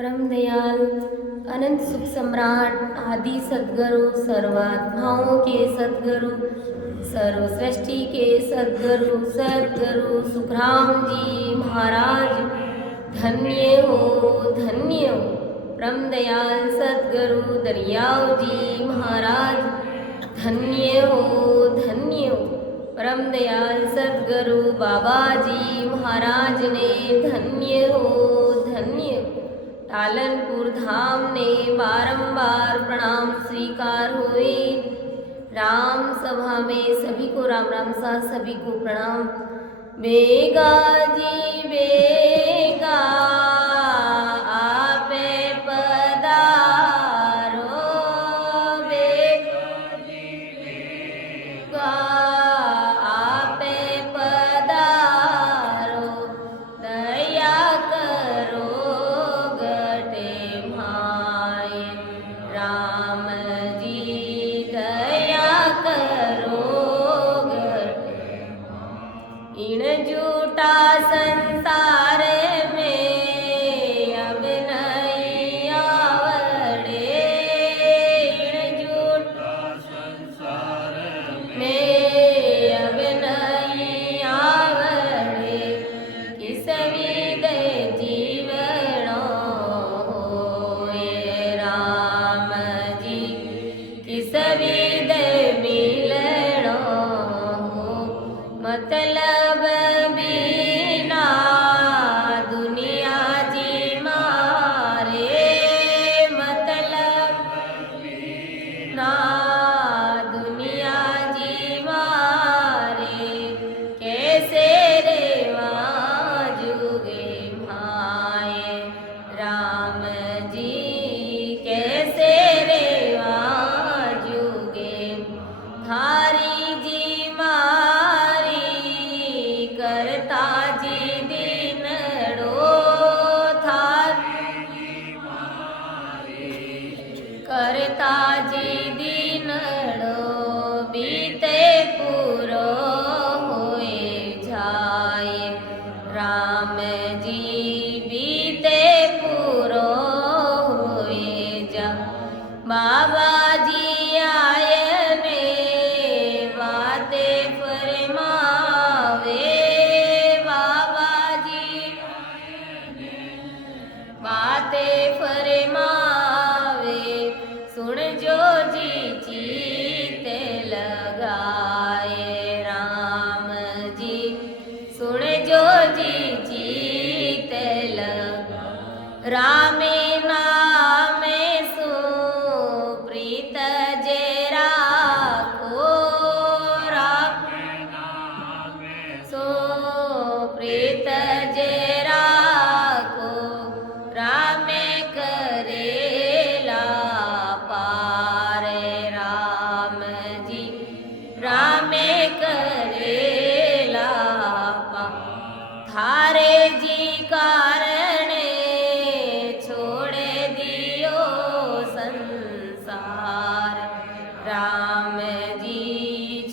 परम दयाल अनंत सुख सम्राट आदि सद्गुरु सर्वात्माओं के सद्गुरु सर्व सृष्टि के सद्गुरु सुखराम जी महाराज धन्य हो धन्य हो। परम दयाल सद्गुरु दरियाव जी महाराज धन्य हो धन्य हो। परम दयाल सद्गुरु बाबा जी महाराज ने धन्य हो धन्य हो। टालनपुर धाम ने बारंबार प्रणाम स्वीकार हुए। राम सभा में सभी को राम राम सा सभी को प्रणाम। बेगा जी बेगा आपे पधारो, बेगा जी बेगा आपे पधारो, दया करो राम जी दया करो। इन झूठा संसार में अब नहीं आवड़े, इन झूठा संसार में अब नहीं आवड़े। किस विदे जीवनो होए राम जी, किस विदे मिलनो हो। मतलब बिना दुनिया जी मारे, मतलब बिना दुनिया जी मारे। कैसे रेवा जुगे भाए राम जी, कैसे रेवा जुगे। थारी जी मारी करता जी दिनड़ो, थारी जी मारी करता जी दिनड़ो। बीते पूरो होए जाए राम जी, बीते पूरो होए जा। बाबा जी आए में बातें फरमावे, बाबा जी बातें फरमावे। सुन जो जी चीत लगाए राम जी, सुन जो जी चीत लगा। रामे नामे सो प्रीत जे राखो, रामे नामे सो प्रीत जे राखो। रामे करेला पार राम जी, रामे करेला पार। थारे जी कारणे छोड़े दियो संसार राम जी,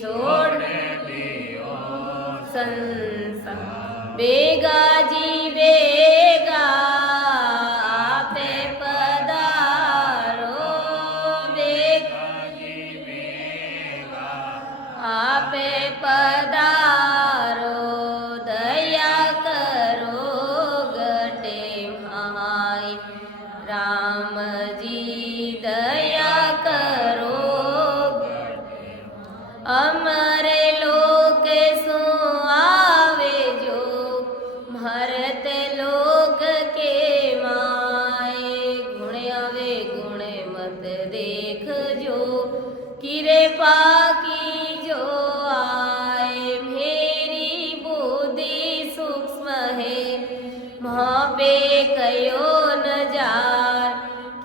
छोड़ दियो संसार। बेगा जी बेगा आपे पधारो, बेगा जी बेगा आपे पधारो। दया करो गटे भाई राम जी, दया करो। अमरे लोक सो आवे जो, भरत लोक के माए। गुण आवे गुण मत देख जो, किरे पाकी जो आए। मेरी बुद्धि सूक्ष्म है वहाँ पे कयो न जार।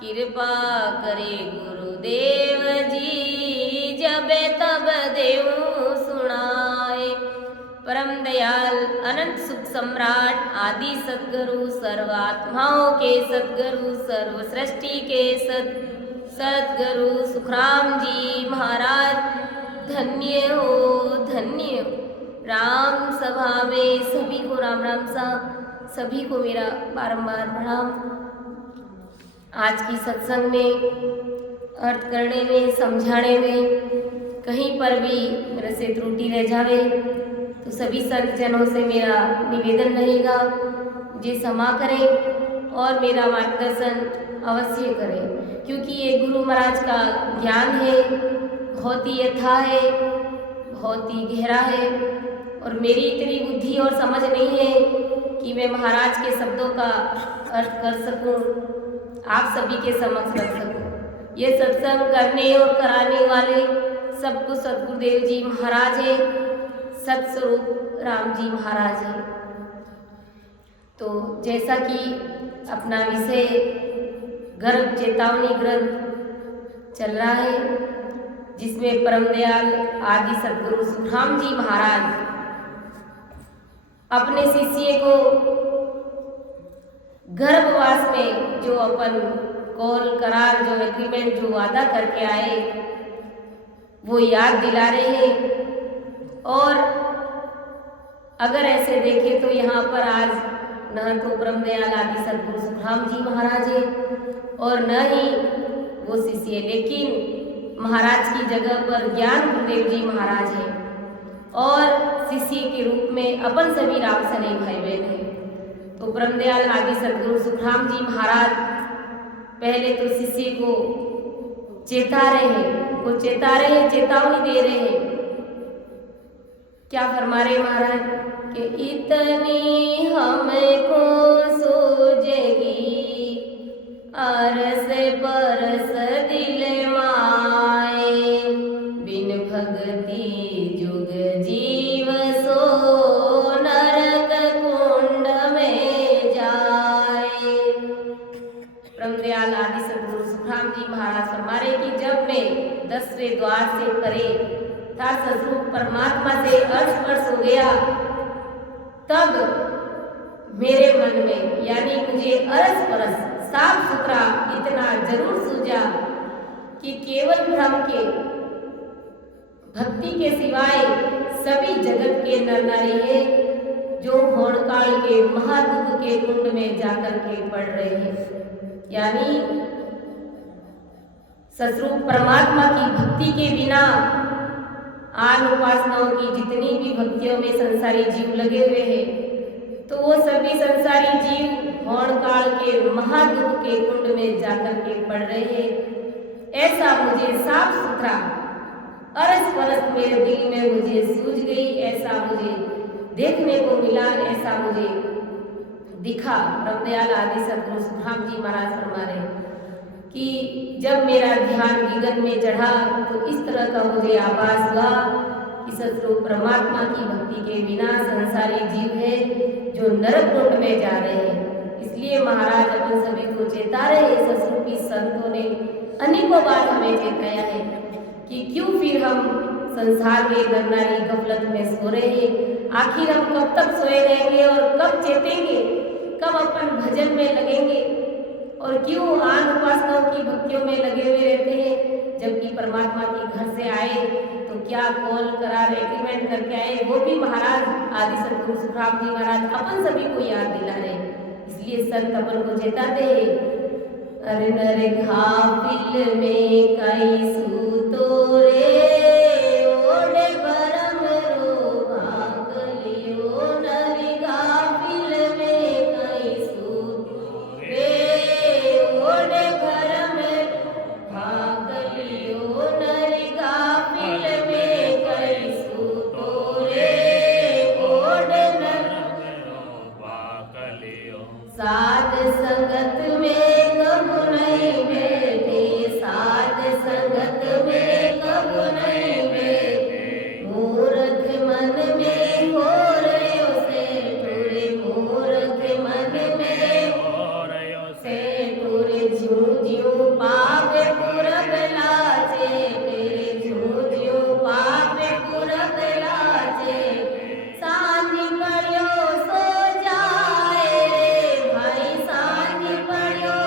कृपा करे गुरुदेव जी, जब तब देव सुनाए। परम दयाल अनंत सुख सम्राट आदि सद्गुरु सर्वात्माओं के सद्गुरु सर्व सृष्टि के सद्गुरु सुखराम जी महाराज धन्य हो धन्य हो। राम सभा में सभी को राम राम सा सभी को मेरा बारंबार प्रणाम। आज की सत्संग में अर्थ करने में, समझाने में कहीं पर भी मेरे से त्रुटि रह जावे तो सभी संत जनों से मेरा निवेदन रहेगा, मुझे क्षमा करें और मेरा मार्गदर्शन अवश्य करें, क्योंकि ये गुरु महाराज का ज्ञान है, बहुत ही अथाह है, बहुत ही गहरा है और मेरी इतनी बुद्धि और समझ नहीं है कि मैं महाराज के शब्दों का अर्थ कर सकूं, आप सभी के समक्ष रख सकूं। ये सत्संग करने और कराने वाले सब कुछ सतगुरुदेव जी महाराज है, सतस्वरूप राम जी महाराज है। तो जैसा कि अपना विषय गर्भ चेतावनी ग्रंथ चल रहा है, जिसमें परम दयाल आदि सतगुरु सुखराम जी महाराज अपने शिष्य को गर्भवास में जो अपन कॉल करार जो एग्रीमेंट जो वादा करके आए वो याद दिला रहे हैं। और अगर ऐसे देखें तो यहाँ पर आज न तो ब्रह्म दयाल आदि सतगुरु सुखराम जी महाराज है और न ही वो शिष्य, लेकिन महाराज की जगह पर ज्ञान गुरुदेव जी महाराज है और शिष्य के रूप में अपन सभी राम सने भाई बहन है। तो ब्रह्म दयाल आदि सतगुरु सुखराम जी महाराज पहले तो शिष्य को चेता रहे हैं, वो चेता रहे हैं, चेतावनी दे रहे हैं। क्या फरमा रहे महाराज कि इतनी हमको सूझेगी अरस परस दिल माए, बिन भगति जुग जीव सो नरक कुंड में जाए। ब्रह्म दयाल आदि सतगुरु सुखराम जी महाराज फरमा रहे कि जब मैं 10वें द्वार से परे था सतरूप परमात्मा से स्पर्श हो गया, तब मेरे मन में यानी मुझे अरस परस साफ सुथरा इतना जरूर सूझा कि केवल ब्रह्म के भक्ति के सिवाय सभी जगत के नर नारी है जो होड़ काल के महादुख के कुंड में जाकर के पड़ रहे हैं। यानी सतरूप परमात्मा की भक्ति के बिना आन उपासनाओं की जितनी भी भक्तियों में संसारी जीव लगे हुए हैं तो वो सभी संसारी जीव होड़ काल के महादुख के कुंड में जाकर के पड़ रहे हैं। ऐसा मुझे साफ सुथरा अरस परस मेरे दिल में मुझे सूझ गई, ऐसा मुझे देखने को मिला, ऐसा मुझे दिखा। ब्रह्म दयाल आदि सतगुरु सुखराम जी महाराज फरमा रहे कि जब मेरा ध्यान विगत में चढ़ा तो इस तरह का मुझे आभास हुआ कि सतरूप परमात्मा की भक्ति के बिना संसारी जीव है जो नरक कुंड में जा रहे हैं। इसलिए महाराज अपन सभी को चेता रहे, सतरूपी संतों ने अनेकों बार हमें चेताया है कि क्यों फिर हम संसार के नर नारी गफलत में सो रहे हैं। आखिर हम कब तक सोए रहेंगे और कब चेतेंगे, कब अपन भजन में लगेंगे और क्यों आन उपासनाओं की भक्तियों में लगे हुए रहते हैं, जबकि परमात्मा के घर से आए तो क्या कॉल करार एग्रीमेंट करके आए, वो भी महाराज आदि सतगुरु सुखराम जी महाराज अपन सभी को याद दिला रहे। इसलिए संत अपन को चेताते हैं, अरे नरे घापिल में कई सूतो रे ओढ़े परम रो भाग लियो, नरे घापिल में कई सूतो रे ओढ़े परम भाग लियो, नरे घापिल में कई सूतो रे ओढ़े नर भाग लियो। साध संगत में कबू नहीं बैठे, साध संगत में कबू नहीं बैठे, मूर्ख मन में हो रहे से टूरे, मूर्ख मन में हो रहे से टूरे, ज्यों ज्यों पाप पूरब लाचे तेरे, ज्यों ज्यों पाप पूरब लाचे, सांझ पड़ियो सो जाए भाई, सांझ पड़ियो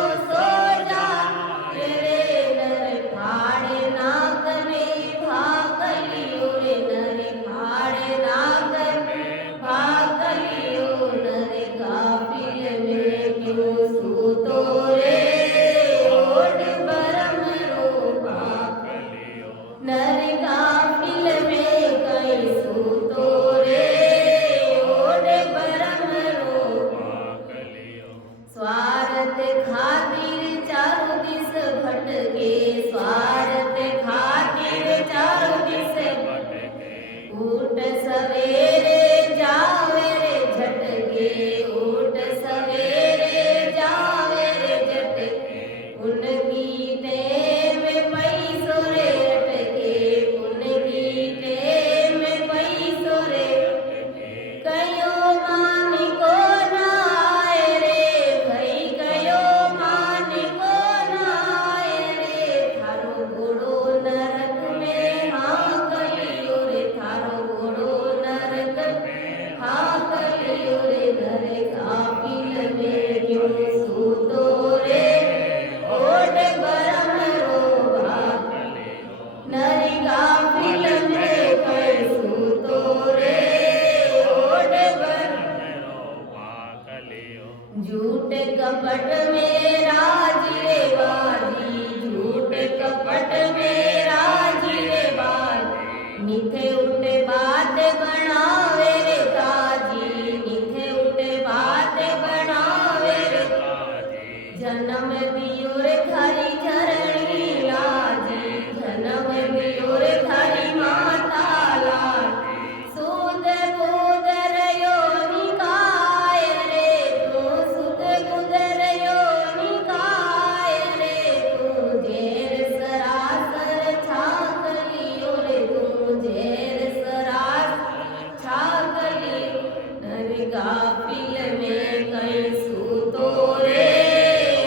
कपट में राजी रे बाजी, झूठ कपट में राजी रे बाजी, मिथे उठे बात बनावे रे ताजी, मिथे उठे बात बनावे रे ताजी, जन्म दियो रे थारी झरणी लाजी, जन्म दियो रे थारी माता लाजी, सुध बुध रयो निकाय रे तू, सुध बुध रयो निकाय रे तू, झेर सरासर छाक लियो रे तू, झेर सरासर छाक लियो, नर गाफिल में कहीं सूतो रे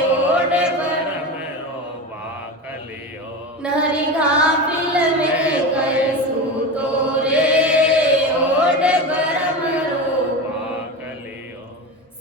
ओढ़ भरम रोबा कलियो, नर गाफिल में कहीं सूतो रे ओढ़ भरम रोबा कलियो,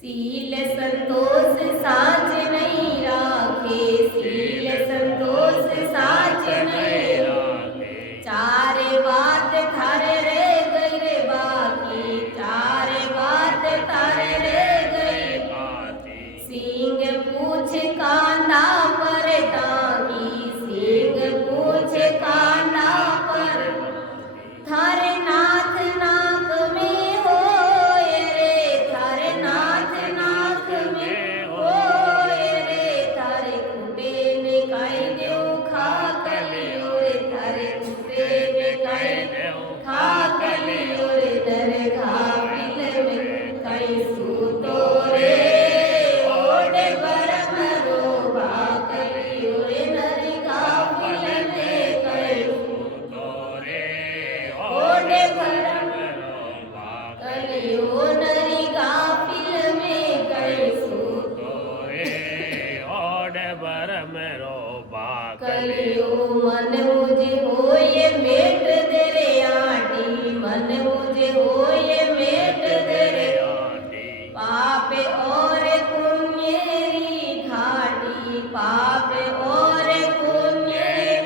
सील संतोष साच नहीं राखे, सील संतोष साच नहीं राखे, चारे बात थारे रे गई रे बाकी, चारे बात थारे रे गई बाकी, सिंह पूछ कांदा पर टांगी, सिंह पूछ कांदा पर, थारे नाथ नाक में होए रे, थारे नाथ नाक में होए रे, थारे कुटे ने काई देव खाक लियो रे, थारे कुटे ने काई देव खाक लियो रे, नर घाविल में कई सूतो रे ओढ़ भरम रोबा कलियो रे, नर घाविल में कई सूतो रे ओढ़ भरम रोबा कलियो, नर घाविल में कई सूतो रे ओढ़ भरम रोबा कलियो, मन मुझे होए मेट दे रे आटी, मन मुझे होए मेट दे रे आटी, पाप और पुण्य री घाटी, पाप और पुण्य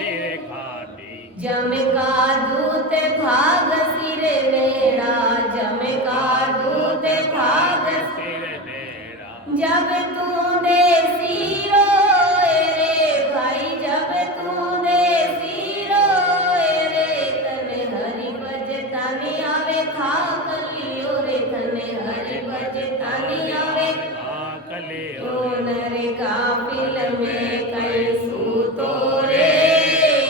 री घाटी, जम का दूत भाग सिर मेरा, जम का दूत भाग सिर मेरा, जब तू देसी रोए रे भाई, जब तू देसी रोए रे, तने हरि भजतानी आवे खाक लियो रे, तने हरि भजतानी आवे खाक लियो, नर काफिल में कई सूतो रे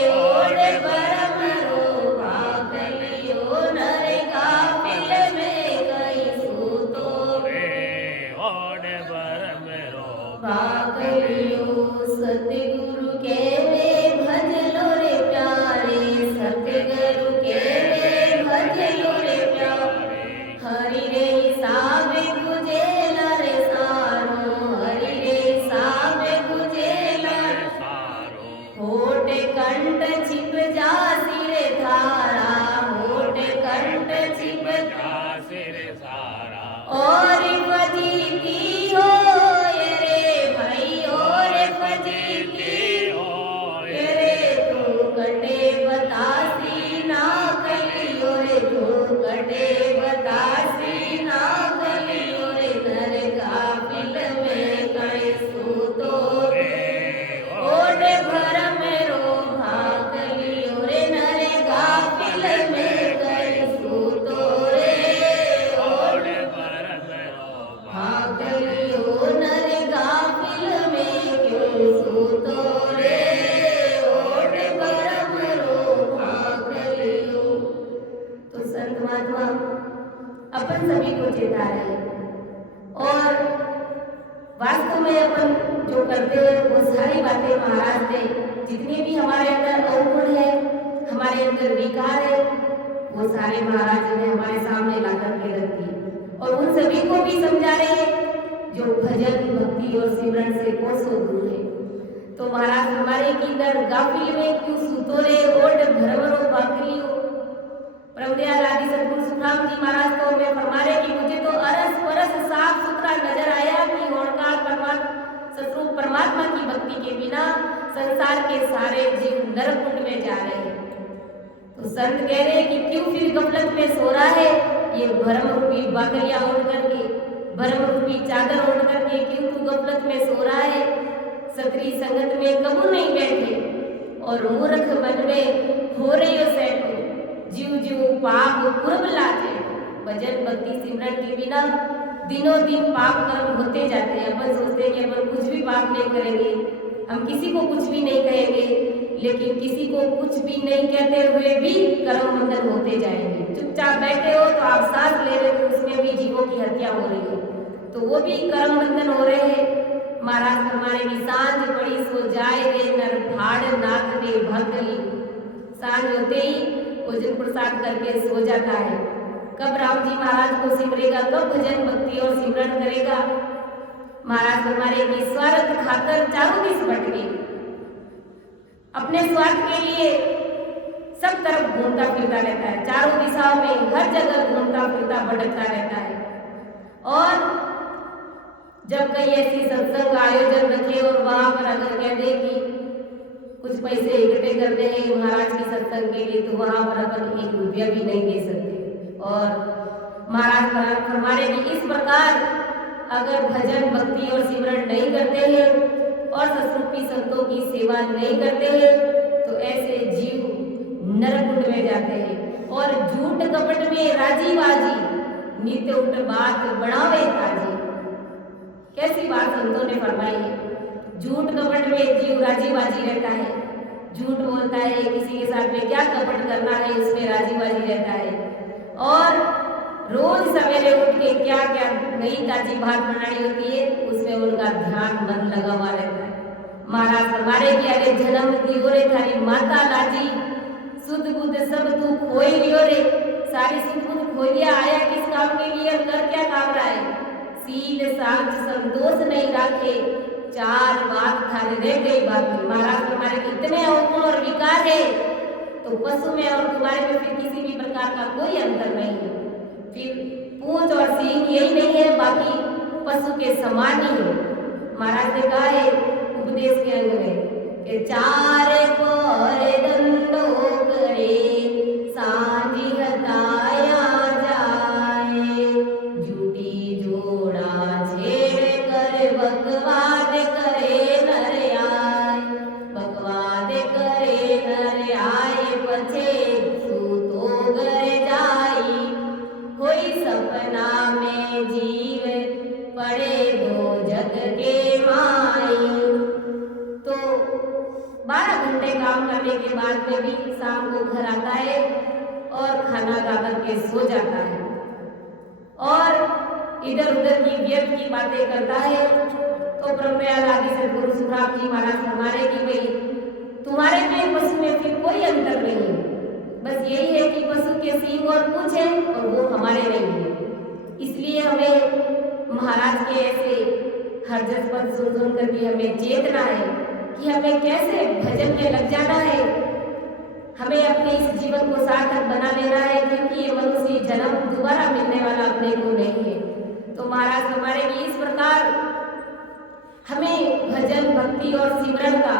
ओढ़ भरम रोबा कलियो, नर काफिल में कई सूतो रे ओढ़ भरम रोबा कलियो, सतगुरु के वे भज लो रे प्यारे, सतगुरु के वे भज लो रे प्यारे, हरि रे हिसाब गुजेला रे सारो, हरि रे हिसाब गुजेला रे सारो, होठ कंठ छिप जासी रे थारा, होठ कंठ छिप जासी रे सारा, और फजीती होए रे भाई, और फजीती होए रे, तू कटे बतासी ना कलियो रे, तू कटे बतासी ना कलियो रे, नर गाफिल में कई सूतो रे ओढ़ भरम रोबा कलियो रे, नर गाफिल में कई सूतो रे ओढ़ भरम रोबा कलियो, नर गाफिल में क्यों सूतो रे ओढ़ भरम रोबा कलियो। तो संत महात्मा अपन सभी को चेता रहे, और वास्तव में अपन जो करते हैं वो सारी बातें महाराज ने, जितनी भी हमारे अंदर अवगुण है, हमारे अंदर विकार है, वो सारे महाराज ने हमारे सामने ला करके रख दी, और उन सभी को भी समझा रहे हैं जो भजन भक्ति और सिमरन से कोसों दूर है। तो महाराज हमारे की दर गाफिल में क्यों सूतो रे ओढ़ भरम रोबा कलियो। प्रभुदयाल आदि सद्गुरु सुखराम जी महाराज तो हमें फरमा रहे कि मुझे तो अरस परस साफ सुथरा नजर आया कि होनकाल सतरूप परमात्मा की भक्ति के बिना संसार के सारे जीव नरक कुंड में जा रहे हैं। तो संत कह रहे हैं कि क्यों फिर गफलत में सो रहा है, ये भ्रम रूपी बाकलियां ओढ़ करके भरम रूपी चादर ओढ़ करके क्यों तू गफलत में सो रहा है? सतरी संगत में कबू नहीं बैठे और मूर्ख मन में हो रही हो सैठो, जीव जीव पाप पूर्व लाते। भजन भक्ति सिमरन के बिना दिनों दिन पाप कर्म होते जाते हैं। अपन सोचते हैं कि अपन कुछ भी पाप नहीं करेंगे, हम किसी को कुछ भी नहीं कहेंगे, लेकिन किसी को कुछ भी नहीं कहते हुए भी कर्म बंधन होते जाएंगे। चुपचाप बैठे हो तो आप सांस ले रहे हो, उसमें भी जीवों की हत्या हो रही है, तो वो भी कर्म बंधन हो रहे हैं। महाराज फरमाने की सांझ पड़ी सो जाए रे नर भाड़ नाथ ने भक्ति। सांझ होते ही भोजन प्रसाद करके सो जाता है। कब राम जी महाराज को सिमरेगा, कब भजन भक्ति और सिमरन करेगा? महाराज फरमाने की स्वार्थ खाकर चारों दिस भटके, अपने स्वार्थ के लिए सब तरफ घूमता फिरता रहता है, चारों दिशाओं में हर जगह घूमता फिरता भटकता रहता है। और जब कई ऐसी सत्संग आयोजन रखे और वहां पर अगर कह दे कि कुछ पैसे इकट्ठे करते हैं महाराज की सत्संग के लिए, तो वहां पर अपन 1 रुपया भी नहीं दे सकते। और महाराज फरमाने की इस प्रकार अगर भजन भक्ति और सिमरन नहीं करते हैं और सतरूपी संतों की सेवा नहीं करते हैं, तो ऐसे जीव नरकुंड में जाते हैं। और झूठ कपट में राजी बाजी, नित्य उठ बात बढ़ावे ताजी। कैसी बात संतों ने फरमाई है। झूठ कपट में जीव राजी बाजी रहता है, झूठ बोलता है, किसी के साथ में क्या कपट करना है उसमें राजी बाजी रहता है। और रोज सवेरे उठ के क्या क्या नई ताजी बात बनानी होती है, उसमें उनका ध्यान मन लगा हुआ रहता है। महाराज फरमाने की अरे जन्म दियो रे थारी माता लाजी, सुध बुध सब तू खोई लियो रे। सारी सुध बुध खोई लिया, आया किस काम के लिए और कर क्या काम रहा है? सील सांझ संतोष नहीं राखे, 4 बात थारे रह गई बाकी। महाराज तुम्हारे कितने अवगुण और विकार है, तो पशु में और तुम्हारे में फिर किसी भी प्रकार का कोई अंतर नहीं है। फिर पूंछ और सींग यही नहीं है, बाकी पशु के समान ही है। महाराज ने कहा है उपदेश के अंग में कि 4 पहर दंडो करे सांझी हताया जाए, झूठी जोड़ा छेड़ कर बकवाद करे नर आए, बकवाद करे नर आए पछे सूतो घर जाई, कोई सपना में जीव पड़े दो जग के माई। तो 12 घंटे काम करने के बाद में भी शाम को घर आता है और खाना खा करके सो जाता है और इधर उधर की व्यर्थ की बातें करता है। तो ब्रह्मयाल आदि से गुरु सुखराम जी महाराज फरमाने की भाई तुम्हारे में पशु में फिर कोई अंतर नहीं है, बस यही है कि पशु के सींग और पूंछ है और वो हमारे नहीं है। इसलिए हमें महाराज के ऐसे हरजस पद सुन सुन कर भी हमें चेतना है कि हमें कैसे भजन में लग जाना है, हमें अपने इस जीवन को सार्थक बना लेना है, क्योंकि ये मनुष्य जन्म दोबारा मिलने वाला अपने को नहीं है। तो महाराज हमारे भी इस प्रकार हमें भजन भक्ति और सिमरन का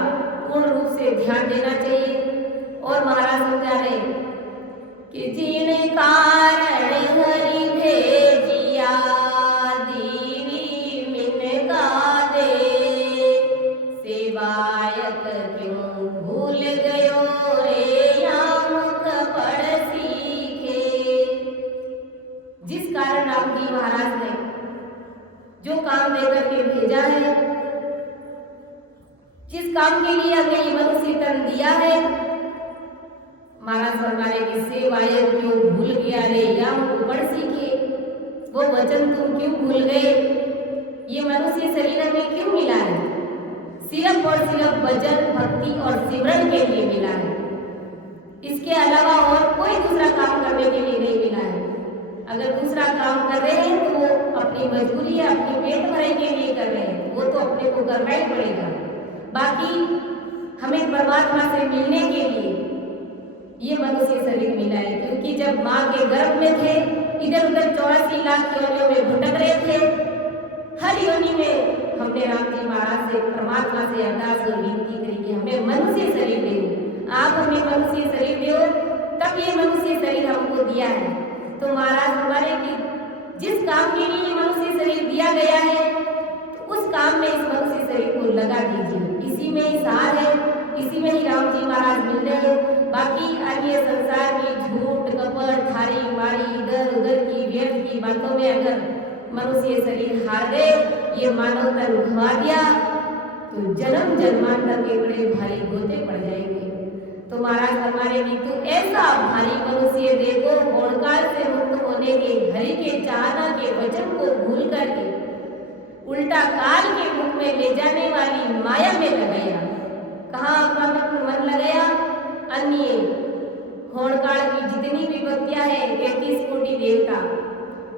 पूर्ण रूप से ध्यान देना चाहिए। और महाराज समझा रहे कि जिन कारण हरि भेजिया दीवी मिन का दे, सेवायत क्यों भूल गयो रे या मुख पढ़ सीखे। जिस कारण राम जी महाराज ने जो काम देकर के भेजा है, जिस काम के लिए हमें ये मनुष्य तन दिया है, महाराज फरमाने की सेवायत क्यों भूल गया रे या मुख पढ़ सीखे। वो वचन तुम क्यों भूल गए, ये मनुष्य शरीर में क्यों मिला है? सिर्फ और सिर्फ भजन भक्ति और सिमरन के लिए मिला है, इसके अलावा और कोई दूसरा काम करने के लिए नहीं मिला है। अगर दूसरा काम कर रहे हैं तो वो अपनी मजबूरी या अपनी पेट भरने के लिए कर रहे हैं, वो तो अपने को करना ही पड़ेगा। बाकी हमें परमात्मा से मिलने के लिए ये मनुष्य शरीर मिला है, क्योंकि जब माँ के गर्भ में थे इधर उधर 84 लाख योनियों में भटक रहे थे। हर योनि में हमने राम जी महाराज से परमात्मा से अरदास और विनती करी कि हमें मनुष्य शरीर दो, आप हमें मनुष्य शरीर दो, तब ये मनुष्य शरीर हमको दिया है। तो महाराज हमारे की जिस काम के लिए मनुष्य शरीर दिया गया है तो उस काम में इस मनुष्य शरीर को लगा दीजिए। इसी में ही सार है, इसी में ही राम जी महाराज मिल रहे हैं। बाकी अन्य संसार की झूठ कपट थारी मारी इधर उधर की व्यर्थ की बातों में अगर मनुष्य शरीर हार गए, ये मानव तन घुमा दिया तो जन्म जन्मांतर के बड़े भारी गोते पड़ जाएंगे। तो महाराज हमारे की तू ऐसा भारी मनुष्य देखो होड़काल से मुक्त होने के हरि के चाहना के वचन को भूल करके उल्टा काल के मुख में ले जाने वाली माया में लगाया। कहाँ अपना मन लगाया? अन्य होड़काल की जितनी भी भक्तियां है 33 कोटि देवता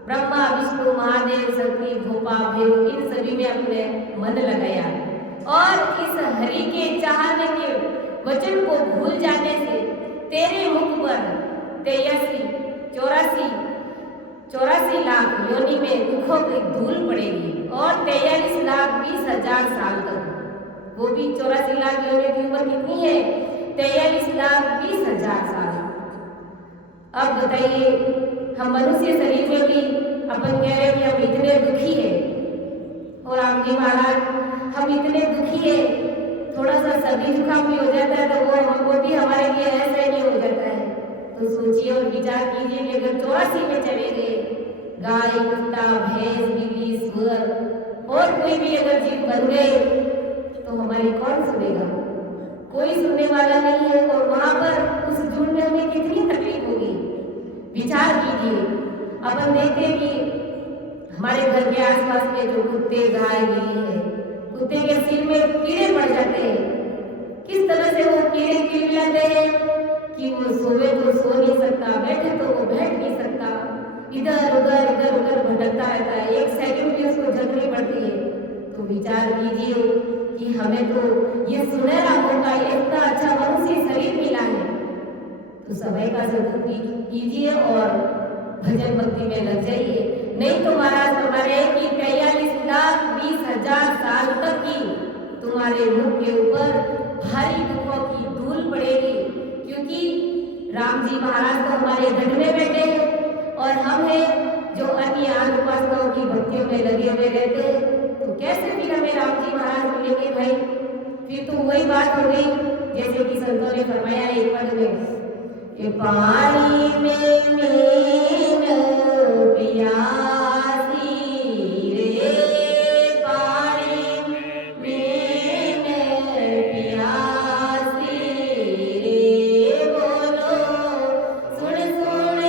ब्रह्मा विष्णु महादेव शक्ति भोपा भैरव इन सभी में अपने मन लगाया और इस हरि के चाहने के वचन को भूल जाने से तेरे मुख पर 84 लाख योनि में दुखों की धूल पड़ेगी और 43 लाख 20 हजार साल तक, वो भी 84 लाख योनि की उम्र कितनी है? 43 लाख 20 हजार साल। अब बताइए हम मनुष्य शरीर में भी अपन कह रहे हैं कि हम इतने दुखी है और राम जी महाराज हम इतने दुखी है, थोड़ा सा सर्दी जुकाम भी हो जाता है तो वो भी हमारे लिए ऐसा नहीं हो जाता है। तो सोचिए और विचार कीजिए कि अगर 84 में चले गए गाय कुत्ता भैंस बिल्ली सुअर और कोई भी अगर जीव बन गए तो हमारी कौन सुनेगा? कोई सुनने वाला नहीं है और वहां पर उस झुंड में हमें कितनी तकलीफ होगी। विचार कीजिए, अपन देखते कि हमारे घर के आसपास में जो कुत्ते गाय बिल्ली है, कुत्ते के सिर में कीड़े पड़ जाते हैं। किस तरह से वो कीड़े किलबिलाते हैं कि वो सोए तो सो नहीं सकता, बैठे तो वो बैठ नहीं सकता, इधर उधर भटकता रहता है, एक सेकंड भी उसको जगनी पड़ती है। तो विचार कीजिए कि हमें तो ये सुनहरा मौका, ये इतना अच्छा मनुष्य शरीर मिला है, तो समय का सदुपयोग कीजिए और भजन भक्ति में लग जाइए। नहीं तो महाराज तुम्हारे कि 43 लाख 20 हजार साल तक की तुम्हारे मुख के ऊपर भारी दुखों की धूल पड़ेगी, क्योंकि राम जी महाराज तो हमारे गढ़ में बैठे हैं और हम हैं जो अन्य आदि उपासनाओं की भक्तियों में लगे हुए रहते हैं। तो कैसे फिर हमें राम जी महाराज मिलेंगे भाई? फिर तो वही बात हो गई जैसे कि संतों ने फरमाया एक पद में कि पानी में मीन प्यासी रे, पानी में प्यासी रे, बोलो सुन सुन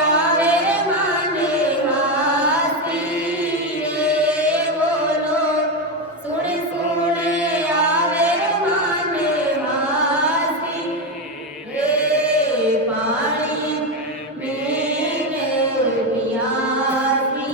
आवे माने हासी रे, बोलो सुन सुन आवे माने हासी रे, पानी में प्यासी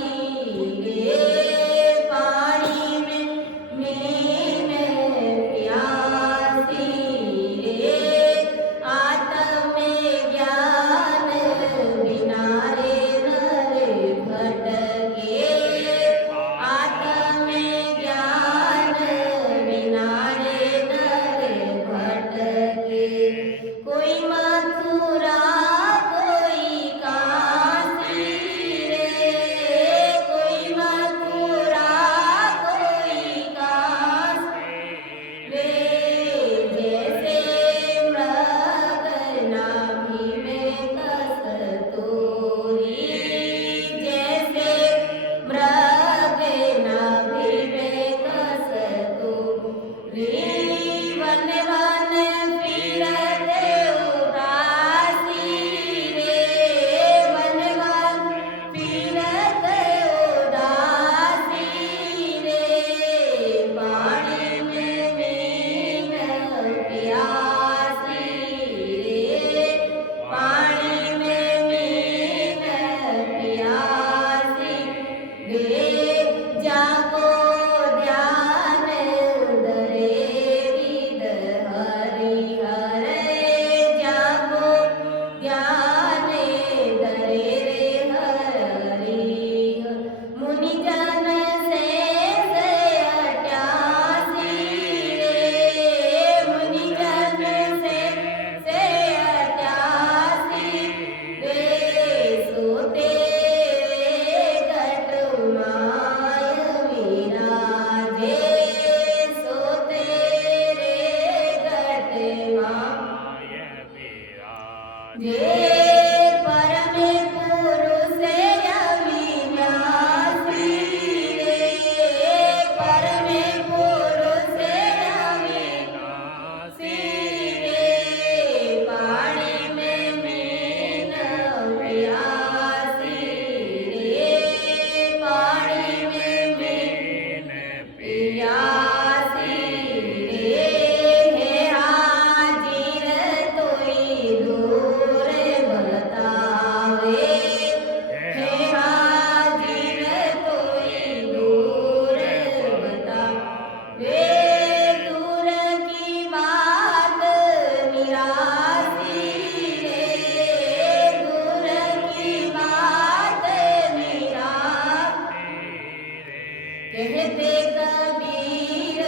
कहते कबीर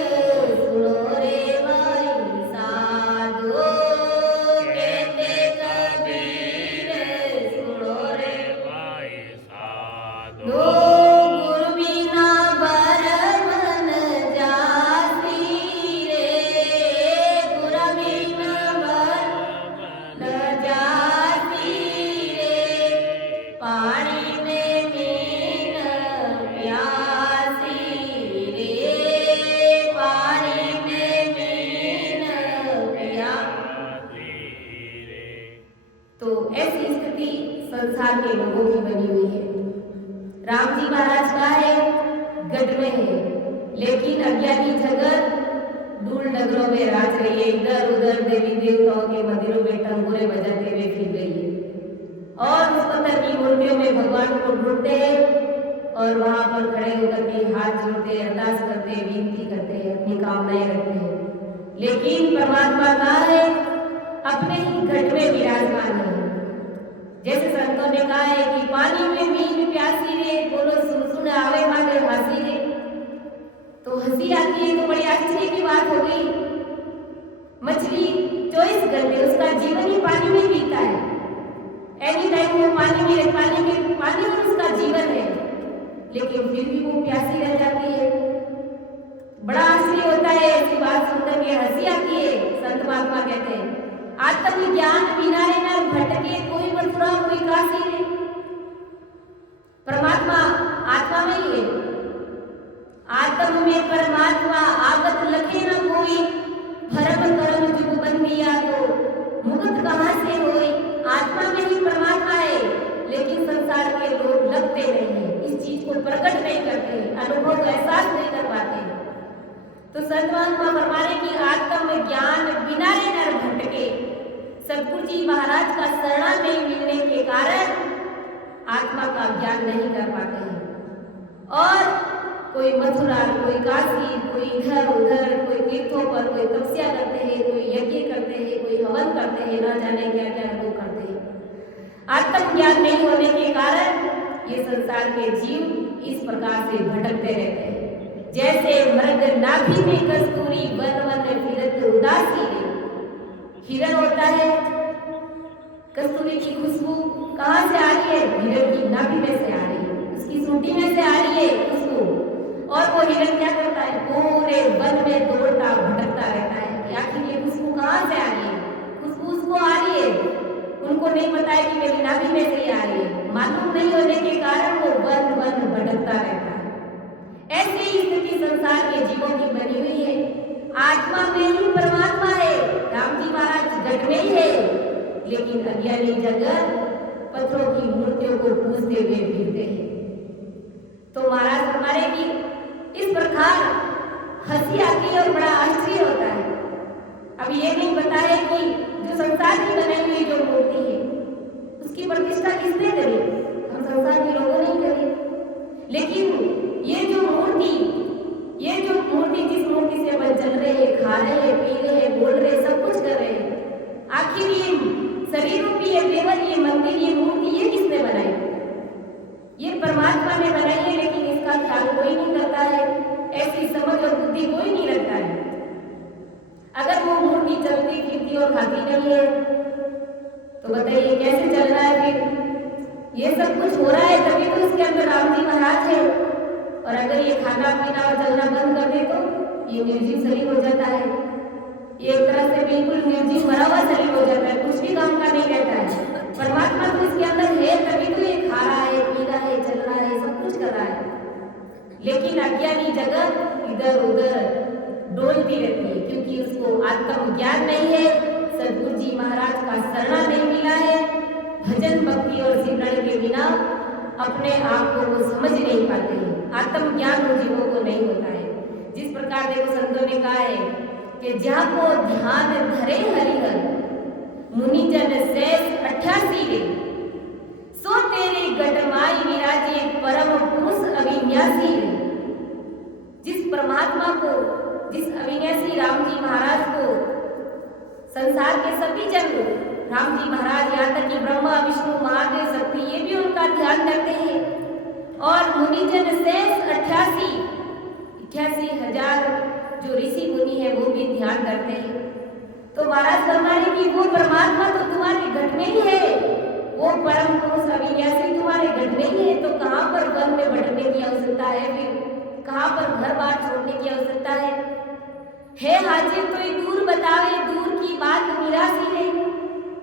सुनो रे भाई साधो, कहते कबीर सुनो रे भाई साधो। दो गुरु बिना बरम न जासी रे, गुरु बिना बरम न जासी रे, पानी में मीन प्यासी रे, पानी में मीन प्यासी रे। तो ऐसी स्थिति संसार के लोगों की बनी हुई है। राम जी महाराज का है गढ़ में है, लेकिन अज्ञानी जगत धूल नगरों में राज रही है। इधर उधर देवी देवताओं के मंदिरों में टंगोरे बजाते हुए फिर रही है और उस पत्थर की मूर्तियों में भगवान को ढूंढते हैं और वहां पर खड़े होकर के हाथ जोड़ते, अरदास करते, विनती करते हैं, अपनी कामनाएं रखते हैं। लेकिन परमात्मा कहाँ है? अपने ही घट में विराजमान है। जैसे संतों ने कहा है कि पानी में मीन प्यासी रे, बोलो सुन सुन आवे मांगे हंसी रे। तो हंसी आती है तो बड़ी आश्चर्य की बात हो गई। मछली 24 घंटे उसका जीवन ही पानी में बीता है। एनी टाइम वो पानी में उसका जीवन है, लेकिन फिर भी वो प्यासी रह जाती है। बड़ा आश्चर्य होता है ऐसी बात सुनकर के, हंसी आती है। संत महात्मा कहते हैं आत्मज्ञान बिना रे न भटके, कोई मथुरा कोई काशी रे। परमात्मा आत्मा में ही है। आत्म में परमात्मा आगत लखे न कोई, भरम करम जुग बंदिया तो मुक्त कहाँ से होई। आत्मा में ही परमात्मा है, लेकिन संसार के लोग लगते नहीं है, इस चीज को प्रकट नहीं करते, अनुभव एहसास नहीं कर पाते। तो संत महात्मा फरमाने की आत्म ज्ञान बिना रे नर भटके। सतगुरु जी महाराज का शरणा नहीं मिलने के कारण आत्मा का ज्ञान नहीं कर पाते हैं और कोई मथुरा, कोई काशी, कोई इधर उधर, कोई तीर्थों पर, कोई तपस्या करते हैं, कोई यज्ञ करते हैं, कोई हवन करते हैं, ना जाने क्या क्या लोग करते हैं। आत्म ज्ञान नहीं होने के कारण ये संसार के जीव इस प्रकार से भटकते रहते हैं। जैसे मृग नाभि में कस्तूरी, वन वन फिरत उदासी रे। हिरण होता है, कस्तूरी की खुशबू कहाँ से आ रही है? हिरण की नाभि में से आ रही है, उसकी सूंडी में से आ रही है खुशबू। और वो हिरण क्या करता है? पूरे वन में दौड़ता भटकता रहता है कि आखिर ये खुशबू कहाँ से आ रही है। खुशबू उसको आ रही है, उनको नहीं पता है कि मेरी नाभि में से ही आ रही है। मालूम नहीं होने के कारण वो वन वन भटकता रहता है। ऐसी स्थिति संसार के जीवों की बनी हुई है। आत्मा में ही परमात्मा है। राम जी महाराज गढ़ में ही है, लेकिन अज्ञानी जगत पत्थरों की मूर्तियों को पूजते हुए फिरते हैं। तो महाराज हमारे की इस प्रकार हंसी आती है और बड़ा आश्चर्य होता है। अब ये नहीं पता है कि जो संसार की बनाई हुई जो मूर्ति है उसकी प्रतिष्ठा किसने करी? हम संसार के लोगों ने करी। लेकिन ये जो मूर्ति जिस मूर्ति से अपन चल रहे हैं, खा रहे हैं, पी रहे हैं, बोल रहे हैं, सब कुछ कर रहे हैं, आखिर ये शरीर रूपी ये देवल, ये मंदिर, ये मूर्ति ये किसने बनाई? ये परमात्मा ने बनाई है, लेकिन इसका ख्याल कोई नहीं करता है। ऐसी समझ और बुद्धि कोई नहीं रखता है। अगर वो मूर्ति चलती फिरती और खाती नहीं है तो बताइए कैसे चल रहा है? फिर ये सब कुछ हो रहा है तभी तो इसके अंदर राम जी महाराज है। और अगर ये खाना पीना और चलना बंद कर दे तो ये निर्जीव शरीर हो जाता है। ये एक तरह से बिल्कुल निर्जीव मरा हुआ शरीर हो जाता है, कुछ भी काम का नहीं रहता है। परमात्मा तो इसके अंदर है तभी तो ये खा रहा है, पी रहा है, चल रहा है, सब कुछ कर रहा है। लेकिन अज्ञानी जगत इधर उधर डोलती रहती है, क्योंकि उसको आत्म ज्ञान नहीं है, सदगुरु जी महाराज का शरणा नहीं मिला है। भजन भक्ति और सिमरन के बिना अपने आप को वो समझ नहीं पाते हैं। आत्म ज्ञान उन जीवों को नहीं होता है। जिस प्रकार देखो संतों ने कहा है कि जहाँ को ध्यान धरे हरिहर, मुनिजन शेष 88 रे, सो तेरे गटमाई विराजे परम पुरुष अविन्यासी रे। जिस परमात्मा को, जिस अविनाशी राम जी महाराज को संसार के सभी जन, राम जी महाराज यहाँ तक कि ब्रह्मा विष्णु महादेव शक्ति ये भी उनका ध्यान करते हैं। और मुनिजन शेष 88 जो ऋषि मुनि है वो भी ध्यान करते हैं। तो महाराज फरमाने की वो परमात्मा तो तुम्हारे घट में ही है, वो परम पुरुष अविनाशी तुम्हारे घट में ही है, तो कहाँ पर वन में भटकने की आवश्यकता है, फिर कहाँ पर घर बार छोड़ने की आवश्यकता है हाजिर तो ये दूर बतावे, दूर की बात निराशी है।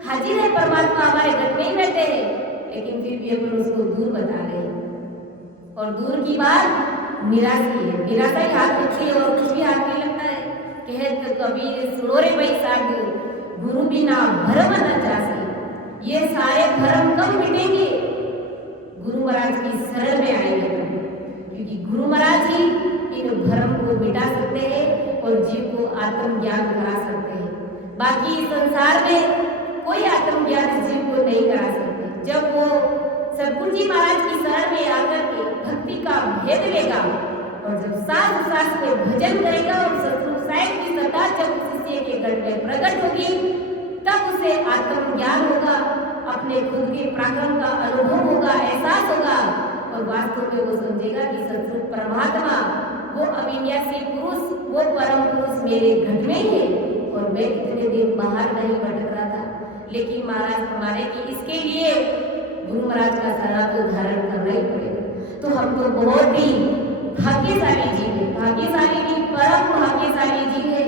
हाजिर है परमात्मा हमारे घर में ही बैठे हैं, लेकिन फिर भी अपन उसको दूर बता रहे हैं, और दूर की बात निराशी है। निराशा ही हाथ लगती है और कुछ भी हाथ नहीं लगता है। कहत कबीर सुनो रे भाई साधु, गुरु बिना भरम न जासी। ये सारे भरम कब मिटेंगे? गुरु महाराज की शरण में आएंगे, क्योंकि गुरु महाराज ही इन भरम को मिटा सकते हैं और जीव को आत्मज्ञान करा सकते हैं। बाकी संसार में कोई आत्मज्ञान जीव को नहीं करा सकते। जब वो सतगुरु जी महाराज की शरण में आकर के भक्ति का भेद लेगा और जब सांस सांस में भजन करेगा और सतगुरु साहिब की सत्ता जब शिष्य के घर में प्रकट होगी, तब उसे आत्मज्ञान होगा, अपने खुद के पराक्रम का अनुभव होगा, एहसास होगा, और वास्तव में वो समझेगा कि सतगुरु परमात्मा वो अविनाशी पुरुष, वो परम पुरुष मेरे घर में ही है और मैं इतने दिन बाहर नहीं भटक रहा था। लेकिन महाराज हमारे की इसके लिए गुरु महाराज का शरण को धारण करना ही पड़ेगा। तो हम तो बहुत ही भाग्यशाली जीव है, भाग्यशाली नहीं परम भाग्यशाली जीव है,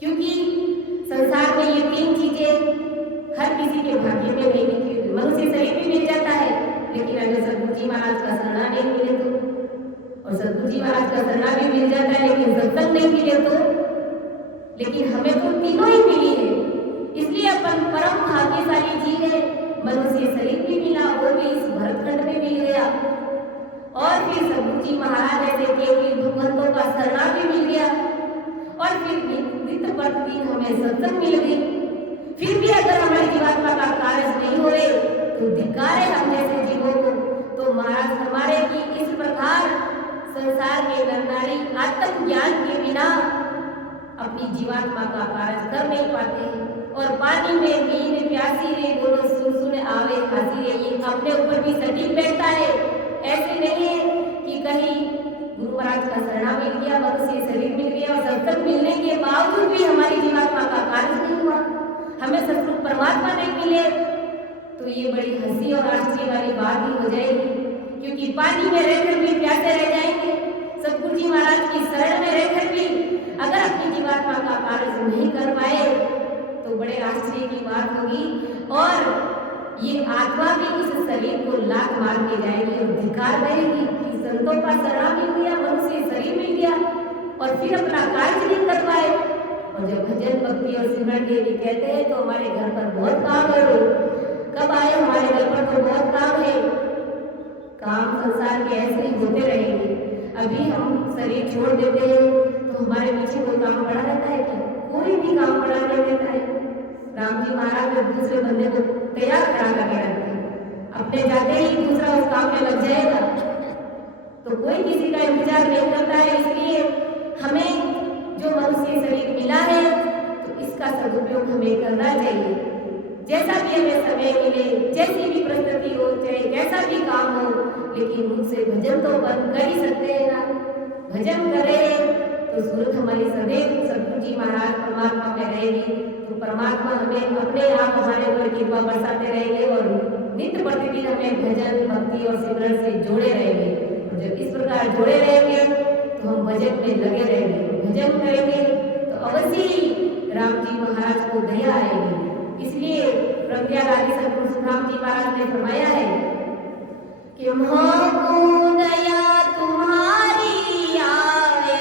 क्योंकि संसार में ये तीन चीजें हर किसी के भाग्य में नहीं लिखी हुई। मनुष्य शरीर भी मिल जाता है, लेकिन अगर सतगुरु जी महाराज का शरणा नहीं मिले तो, और सतगुरु जी महाराज का शरणा भी मिल जाता है लेकिन सत्संग नहीं मिले तो, लेकिन हमें तो तीनों ही मिली है, इसलिए अपन परम भाग्यशाली जीव है। मनुष्य शरीर भी मिला, वो भी इस भरतखंड में मिल गया, और फिर सतगुरु जी महाराज ऐसे केवली भगवंतों का शरणा भी मिल गया, और फिर नित्य प्रतिदिन हमें सत्संग मिल गई। फिर भी अगर हमारी जीवात्मा का कार्य नहीं हो तो धिक्कार है हम जैसे जीवों को। तो महाराज हमारे की इस प्रकार संसार के नर नारी आत्मज्ञान के बिना अपनी जीवात्मा का कार्य कर नहीं पाते हैं, और पानी में नींद प्यासी रे बोलो सुन सुन आवे खासी रे, ये अपने ऊपर भी सटीक बैठता है। ऐसे नहीं है कि कहीं गुरु महाराज का शरणा मिल गया, मनुष्य शरीर मिल गया और सत्संग मिलने के बावजूद भी हमारी जीवात्मा का कार्य नहीं हुआ, हमें सतगुरु परमात्मा नहीं मिले, तो ये बड़ी हंसी और आश्चर्य वाली बात ही हो जाएगी, क्योंकि पानी में रहकर भी प्यासे रह जाएंगे। सतगुरु जी महाराज की शरण में रहकर भी अगर अपनी जीवात्मा का कार्य नहीं कर पाए तो बड़े आश्चर्य की बात होगी, और ये आत्मा भी इस शरीर को लात मार के जाएगी और धिक्कार करेगी कि संतों का शरणा मिल गया, मनुष्य शरीर मिल गया और फिर अपना कार्य नहीं कर पाए। और जब भजन भक्ति और सिमरन के लिए कहते हैं तो हमारे घर पर बहुत काम है, कब आए हमारे घर पर तो बहुत काम है। काम संसार के ऐसे ही होते रहेंगे। अभी हम शरीर छोड़ देते हैं तो हमारे पीछे कोई काम पड़ा रहता है क्या? कोई भी काम पड़ा नहीं रहता है। राम जी महाराज दूसरे बंदे को तैयार करा करके रखते हैं, अपने जाते ही दूसरा उस काम में लग जाएगा, तो कोई किसी का इंतजार नहीं करता है। इसलिए हमें जो मनुष्य शरीर मिला है तो इसका सदुपयोग हमें करना चाहिए। जैसा भी हमें समय मिले, जैसी भी परिस्थिति हो, चाहे कैसा भी काम हो, लेकिन उनसे भजन तो बंद कर ही सकते हैं ना। भजन करें तो सूरत हमारी सदैव सतगुरु जी महाराज परमात्मा में रहेगी, तो परमात्मा हमें अपने आप हमारे ऊपर कृपा बरसाते रहेंगे और नित्य प्रतिदिन हमें भजन भक्ति और सिमरन से जोड़े रहेंगे। और जब इस प्रकार जोड़े रहेंगे तो हम भजन में लगे रहेंगे, भजन करेंगे तो अवश्य ही राम जी महाराज को दया आएगी। इसलिए प्रज्ञावादी सतगुरु सुखराम जी महाराज ने फरमाया है कि मोको दया तुम्हारी आवे,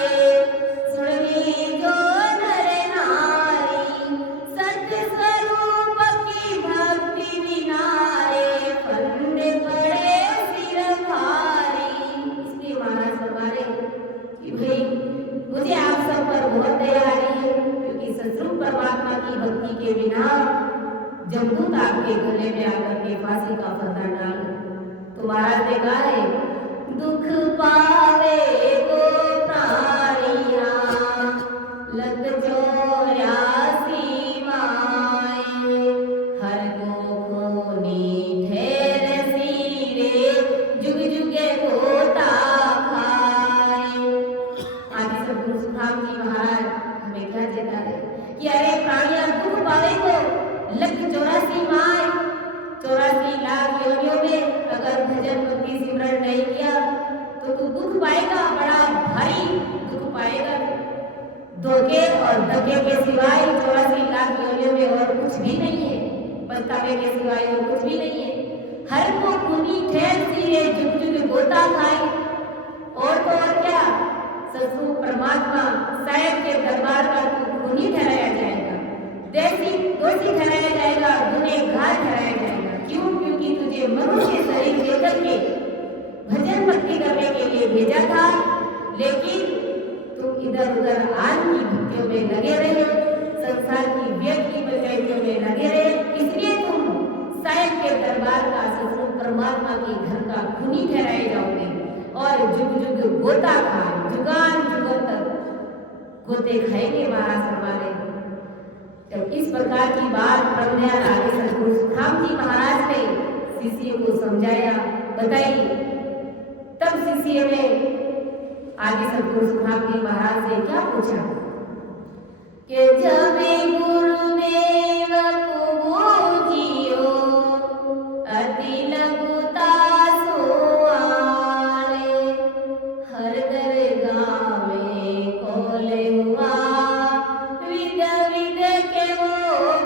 सुनवी जो नर नारी, सत्य स्वरूप की भक्ति विनारे, फंड पड़े सिर भारी। इसलिए महाराज फरमाए कि भाई मुझे आप सब पर बहुत दया आ रही है, क्योंकि सतगुरु परमात्मा की भक्ति के बिना जमदूत आपके गले में आकर के फांसी का फंदा डाल, तो महाराज ने कहा है दुख पावे को प्राणिया, लग चौरासी माए, हर को खोनी ठहर सीरे, जुग जुगे होता खाए। आदि सतगुरु सुखराम सुखराम जी महाराज हमें क्या चेता है कि अरे प्राणिया दुख पावे तो 184 माह 84 लाख योनियों में अगर भजन भक्ति सिमरन नहीं किया तो तू दुख पाएगा, बड़ा भारी दुख पाएगा। धोखे और धक्के के सिवाय 84 लाख योनियों में और कुछ भी नहीं है, पछतावे के सिवाय और कुछ भी नहीं है। हर को खूनी ठहर सी है, जुग जुग गोता खाए, और तो और क्या, ससुर परमात्मा साहेब के दरबार का तू खूनी ठहराया जाएगा, दोषी ठहराया जाएगा, गुनहगार ठहराया जाएगा। क्यों? क्योंकि तुझे मनुष्य शरीर लेकर के भजन भक्ति करने के लिए भेजा था, लेकिन तुम इधर उधर आज की भक्तियों में लगे रहे, संसार की व्यर्थ की पंचायतियों में लगे रहे, इसलिए तुम साहेब के दरबार का ससुर परमात्मा के घर का खूनी ठहराए जाओगे और जुग जुग गोता खाए, जुगान जुगों तक गोते खाएंगे महाराज हमारे। जब इस प्रकार की बात ब्रह्मदयाल आदि सद्गुरु सुखराम जी महाराज ने शिष्य को समझाया, बताई, तब शिष्य ने आदि सद्गुरु सुखराम जी महाराज से क्या पूछा कि जब गुरुदेव को बूझियो अति लघुता सोआले, हर दरगाह में खोले हुआ विद विद के वो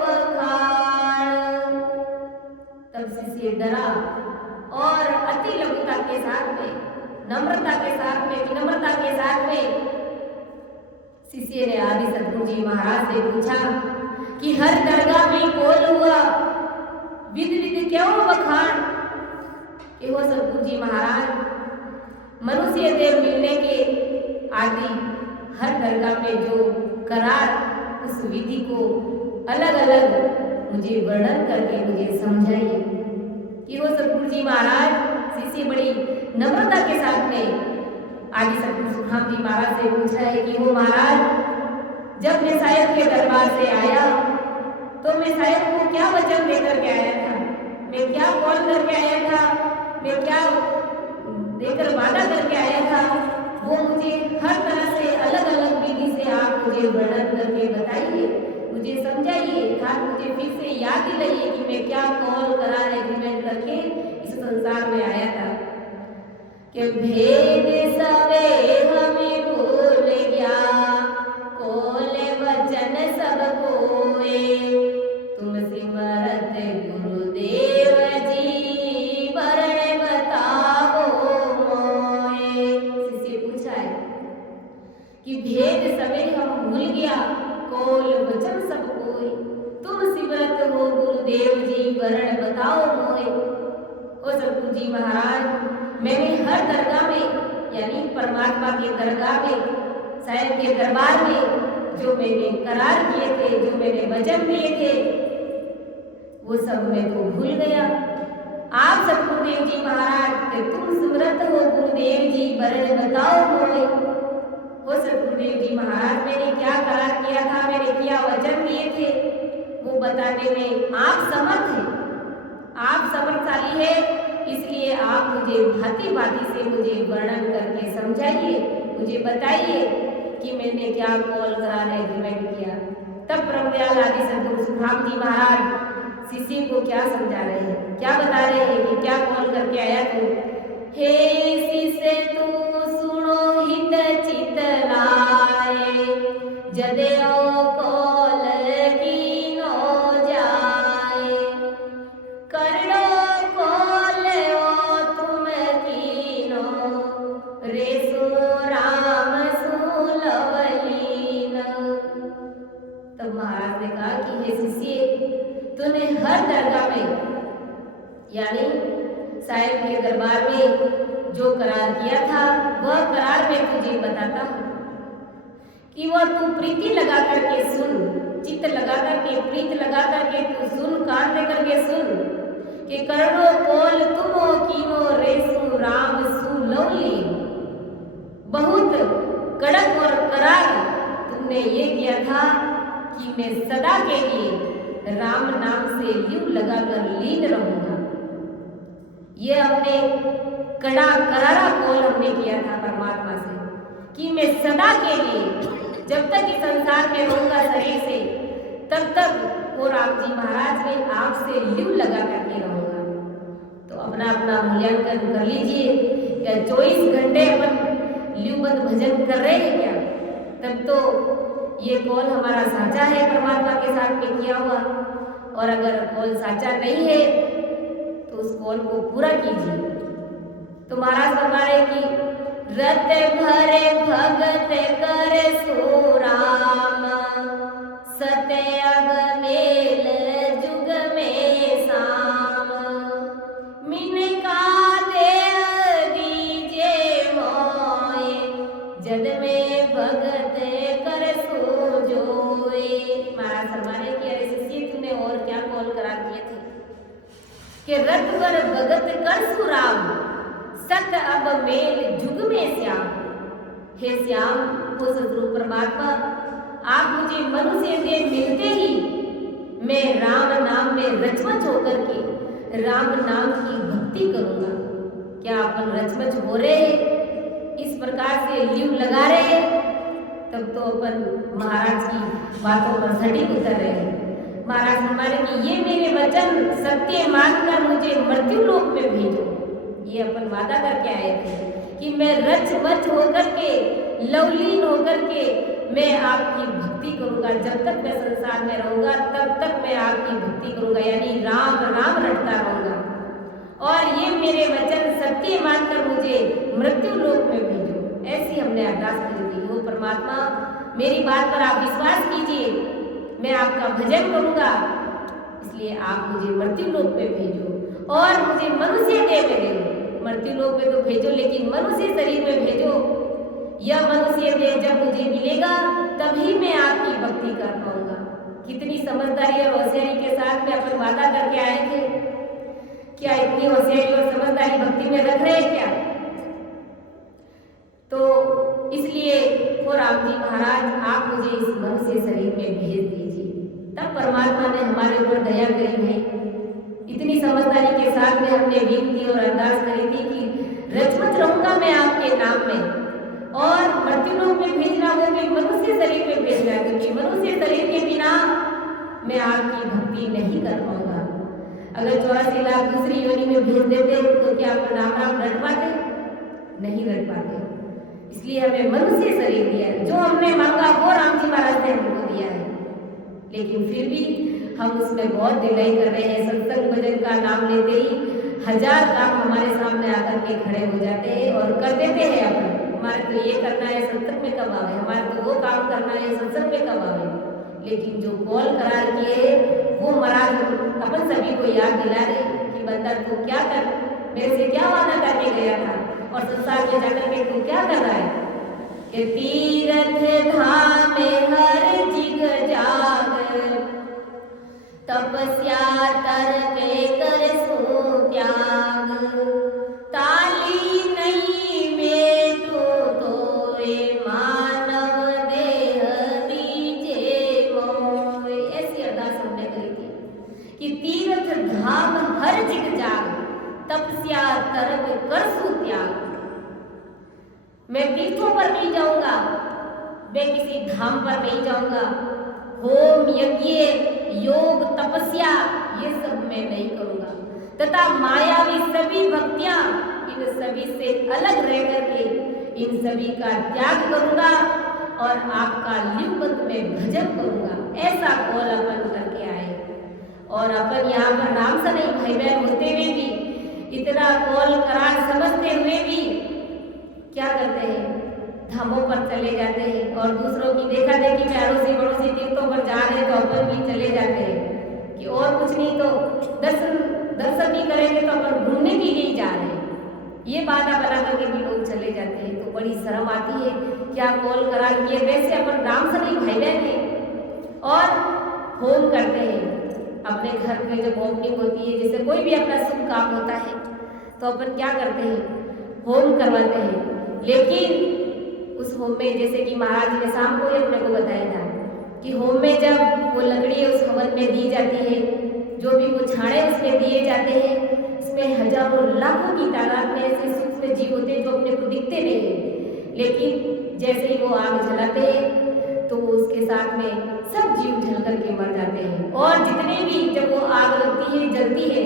बखान। तब शिष्य डरा और अति लघुता के साथ में, नम्रता के साथ में, विनम्रता के साथ में शिष्य ने आदि सद्गुरु जी महाराज से पूछा कि हर दरगाह में कौन हुआ विद विद क्यों बखान। कि वो सद्गुरु जी महाराज, मनुष्य देव मिलने के आदि हर दरगाह में जो करार, उस विधि को अलग अलग मुझे वर्णन करके मुझे समझाइए। कि वो सद्गुरु जी महाराज, शिष्य बड़ी नम्रता के साथ में आदि सद्गुरु सुखराम जी महाराज से पूछा है कि वो महाराज, जब मैं साहेब के दरबार से आया तो मैं साहेब को क्या वचन देकर के आया था, मैं क्या कॉल करके आया था, मैं क्या देकर वादा करके आया था, वो मुझे हर तरह से अलग अलग विधि से आप मुझे वर्णन करके बताइए, मुझे समझाइए, अर्थात मुझे फिर से याद दिलाइए कि मैं क्या कॉल करार एग्रीमेंट करके इस संसार में आया था। कि भेद सबे हमें भूल गया, कोले वचन सब कोए, तुम सिमरत गुरुदेव जी वरण बताओ मोए। शिष्य पूछा है कि भेद सबे हम भूल गया, कोल वचन सब कोए, तुम सिमरत हो गुरुदेव जी वरण बताओ मोए। ओ सद्गुरु जी महाराज, मैंने हर दरगाह में, यानी परमात्मा के दरगाह में, साहेब के दरबार में जो मैंने करार किए थे, जो मैंने वचन दिए थे, वो सब मैं तो भूल गया। आप सतगुरुदेव जी महाराज कि तुम सुमरत हो गुरुदेव जी वरण बताओ मोए। हो सतगुरुदेव जी महाराज, मैंने क्या करार किया था, मैंने क्या वचन दिए थे, वो बताने में आप समर्थ हैं, आप समर्थशाली है, इसलिए आप मुझे भांति भांति से मुझे वर्णन करके समझाइए, मुझे बताइए कि मैंने क्या कॉल करार एग्रीमेंट किया। तब ब्रह्मदयाल आदि सद्गुरु सुखराम जी महाराज शिष्य को क्या समझा रहे हैं, क्या बता रहे हैं कि क्या कॉल करके आया तू। हे शिष्य तू सुनो हित चित लाए, जदेओ कॉल की नो जाए, करनो रेसो राम सुलवलीन। तब महाराज ने कहा कि हे शिष्य, तूने हर दरगाह में, यानी साहेब के दरबार में जो करार किया था, वह करार मैं तुझे बताता हूँ कि वह तू प्रीति लगा करके सुन, चित्त लगा करके, प्रीत लगा करके तू सुन, कान दे करके सुन कि करो कोल तुमो कीनो रेसु राम सुलवलीन। बहुत कड़क और करार तुमने ये किया था कि मैं सदा के लिए राम नाम से ल्यू लगाकर लीन रहूंगा। ये हमने कड़ा करारा कॉल हमने किया था परमात्मा से कि मैं सदा के लिए जब तक इस संसार में रहूंगा शरीर से, तब तक वो राम जी महाराज ने आंख से ल्यू लगा करके रहूंगा। तो अपना अपना मूल्यांकन कर लीजिए, क्या 24 घंटे अपन ल्यूबद्ध भजन कर रहे हैं क्या? तब तो ये कॉल हमारा साचा है परमात्मा के साथ में किया हुआ, और अगर कॉल साचा नहीं है तो उस कॉल को पूरा कीजिए। तो महाराज फरमा रहे कि रत भरे भगत कर सुराम, सत्य अब मेल जुग में साम, मिनका दे दीजे मोए, जद में भगत कर सो जोए। महाराज फरमाने की अरे शिष्य तूने और क्या कॉल करार किए थे कि रत भर भगत कर सुराम, सत अब मेल जुग में श्याम। हे श्याम, वो सदरूप परमात्मा, आप मुझे मनुष्य से मिलते ही मैं राम नाम में रचमच होकर के राम नाम की भक्ति करूंगा। क्या अपन रचमच हो रहे, इस प्रकार से ल्यू लगा रहे, तब तो अपन महाराज की बातों पर सटीक उतर रहे हैं। महाराज हमारे कि ये मेरे वचन सत्य मानकर मुझे मृत्यु लोक में भेजो। ये अपन वादा करके आए थे कि मैं रच बच होकर के, लवलीन होकर के मैं आपकी भक्ति करूंगा। जब तक मैं संसार में रहूंगा तब तक मैं आपकी भक्ति करूंगा, यानी राम राम रटता रहूंगा। और ये मेरे वचन सत्य मानकर मुझे मृत्यु लोक में भेजो। ऐसी हमने अरदास करी थी। वो परमात्मा, मेरी बात पर आप विश्वास कीजिए, मैं आपका भजन करूंगा, इसलिए आप मुझे मृत्यु लोक में भेजो और मुझे मनुष्य देह में दे। मृत्यु लोक में तो भेजो, लेकिन मनुष्य शरीर में भेजो। यह मनुष्य देह जब मुझे मिलेगा तभी मैं आपकी भक्ति कर पाऊंगा। कितनी समझदारी और होशियारी के साथ में अपन वादा करके आए थे। क्या इतनी होशियारी और समझदारी भक्ति में रख रहे हैं क्या? तो इसलिए वो राम जी महाराज, आप मुझे इस मनुष्य शरीर में भेज दीजिए। तब परमात्मा ने हमारे ऊपर दया करी है। इतनी समझदारी के साथ में हमने विनती और अरदास करी थी कि रचमच रहूंगा मैं आपके नाम में, और मृत्यु लोक में भेजना हो कि मनुष्य शरीर में भेजना, क्योंकि मनुष्य शरीर के बिना मैं आपकी भक्ति नहीं कर पाऊंगा। अगर 84 लाख दूसरी योनि में भेज देते तो क्या अपन राम राम रट पाते? नहीं रट पाते। इसलिए हमें मनुष्य शरीर दिया है। जो हमने मांगा वो राम जी महाराज ने हमको दिया है, लेकिन फिर भी हम उसमें बहुत डिलाई कर रहे हैं। सत्संग भजन का नाम लेते ही 1000 काम हमारे सामने आकर के खड़े हो जाते हैं और कर देते हैं। अपन हमारे तो ये करना है, सत्संग में कब आवे, हमारे तो वो काम करना है, सत्संग में कब आवे। लेकिन जो कॉल करार किए वो महाराज अपन सभी को याद दिला रहे कि बंदा तू क्या कर, मेरे से क्या वादा करके गया था और संसार में जाकर के तू क्या कर रहा है कि तीर्थ धाम में हर जिग जाग, तपस्या तरके कर सो त्याग, ताली नहीं में तो मानव देह दीजे मोय। ऐसी अरदास हमने करी थी कि तीर्थ धाम हर जिग जाग, तपस्या तरक कर सो त्याग। मैं तीर्थों पर नहीं जाऊंगा, मैं किसी धाम पर नहीं जाऊंगा। होम यज्ञ योग तपस्या ये सब मैं नहीं करूंगा, तथा मायावी सभी भक्तियां इन सभी से अलग रह करके इन सभी का त्याग करूंगा और आपका लिंगबंध में भजन करूंगा। ऐसा कॉल अपन करके आए। और अपन यहाँ पर नाम से नहीं भाई बहन होते हुए भी, इतना कॉल करार समझते हुए भी क्या करते हैं, धामों पर चले जाते हैं और दूसरों की देखा देखी में अड़ोसी पड़ोसी तीर्थों पर जा रहे तो अपन भी चले जाते हैं कि और कुछ नहीं तो दर्शन भी करेंगे तो अपन घूमने के लिए जा रहे हैं। ये बाधा बना करके भी लोग चले जाते हैं। तो बड़ी शर्म आती है, क्या कॉल करार किए वैसे अपन राम से नहीं भाई बहन हैं और होम करते हैं। अपने घर में जब ओपनिंग होती है, जैसे कोई भी अपना शुभ काम होता है तो अपन क्या करते हैं, होम करवाते हैं। लेकिन उस होम में जैसे कि महाराज ने शाम को ही अपने को बताया था कि होम में जब वो लकड़ी उस हवन में दी जाती है, जो भी वो छाड़े उसमें दिए जाते हैं, इसमें हजारों लाखों की तादाद में ऐसे सूक्ष्म जीव होते हैं जो अपने को दिखते नहीं हैं, लेकिन जैसे ही वो आग जलाते हैं तो उसके साथ में सब जीव जल करके मर जाते हैं। और जितने भी जब वो आग लगती है, जलती है,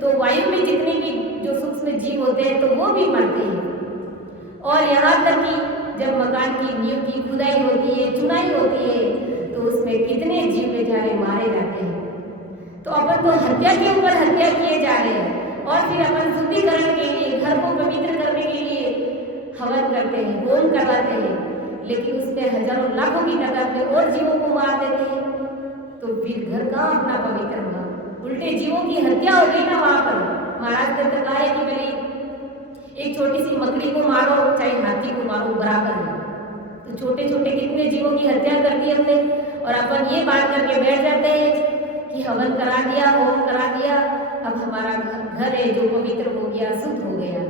तो वायु में जितने भी जो सूक्ष्म जीव होते हैं तो वो भी मरते हैं। और यहाँ तक कि जब मकान की नींव की खुदाई होती है, चुनाई होती है, तो उसमें कितने जीव बेचारे मारे जाते हैं। तो अपन तो हत्या के ऊपर हत्या किए जा रहे हैं, और फिर अपन शुद्धिकरण के लिए, घर को पवित्र करने के लिए हवन करते हैं, होम करवाते हैं, लेकिन उसमें हजारों लाखों की तादाद में और जीवों को मार देते हैं। तो फिर घर कहाँ अपना पवित्र हुआ? उल्टे जीवों की हत्या हो गई ना वहां पर। महाराज ने तो कहा है कि भले एक छोटी सी मकड़ी को मारो चाहे हाथी को मारो, बराबर है। तो छोटे छोटे कितने जीवों की हत्या कर दी हमने, और अपन ये बात करके बैठ जाते हैं कि हवन करा दिया, होम करा दिया, अब हमारा घर है जो पवित्र हो गया, शुद्ध हो गया।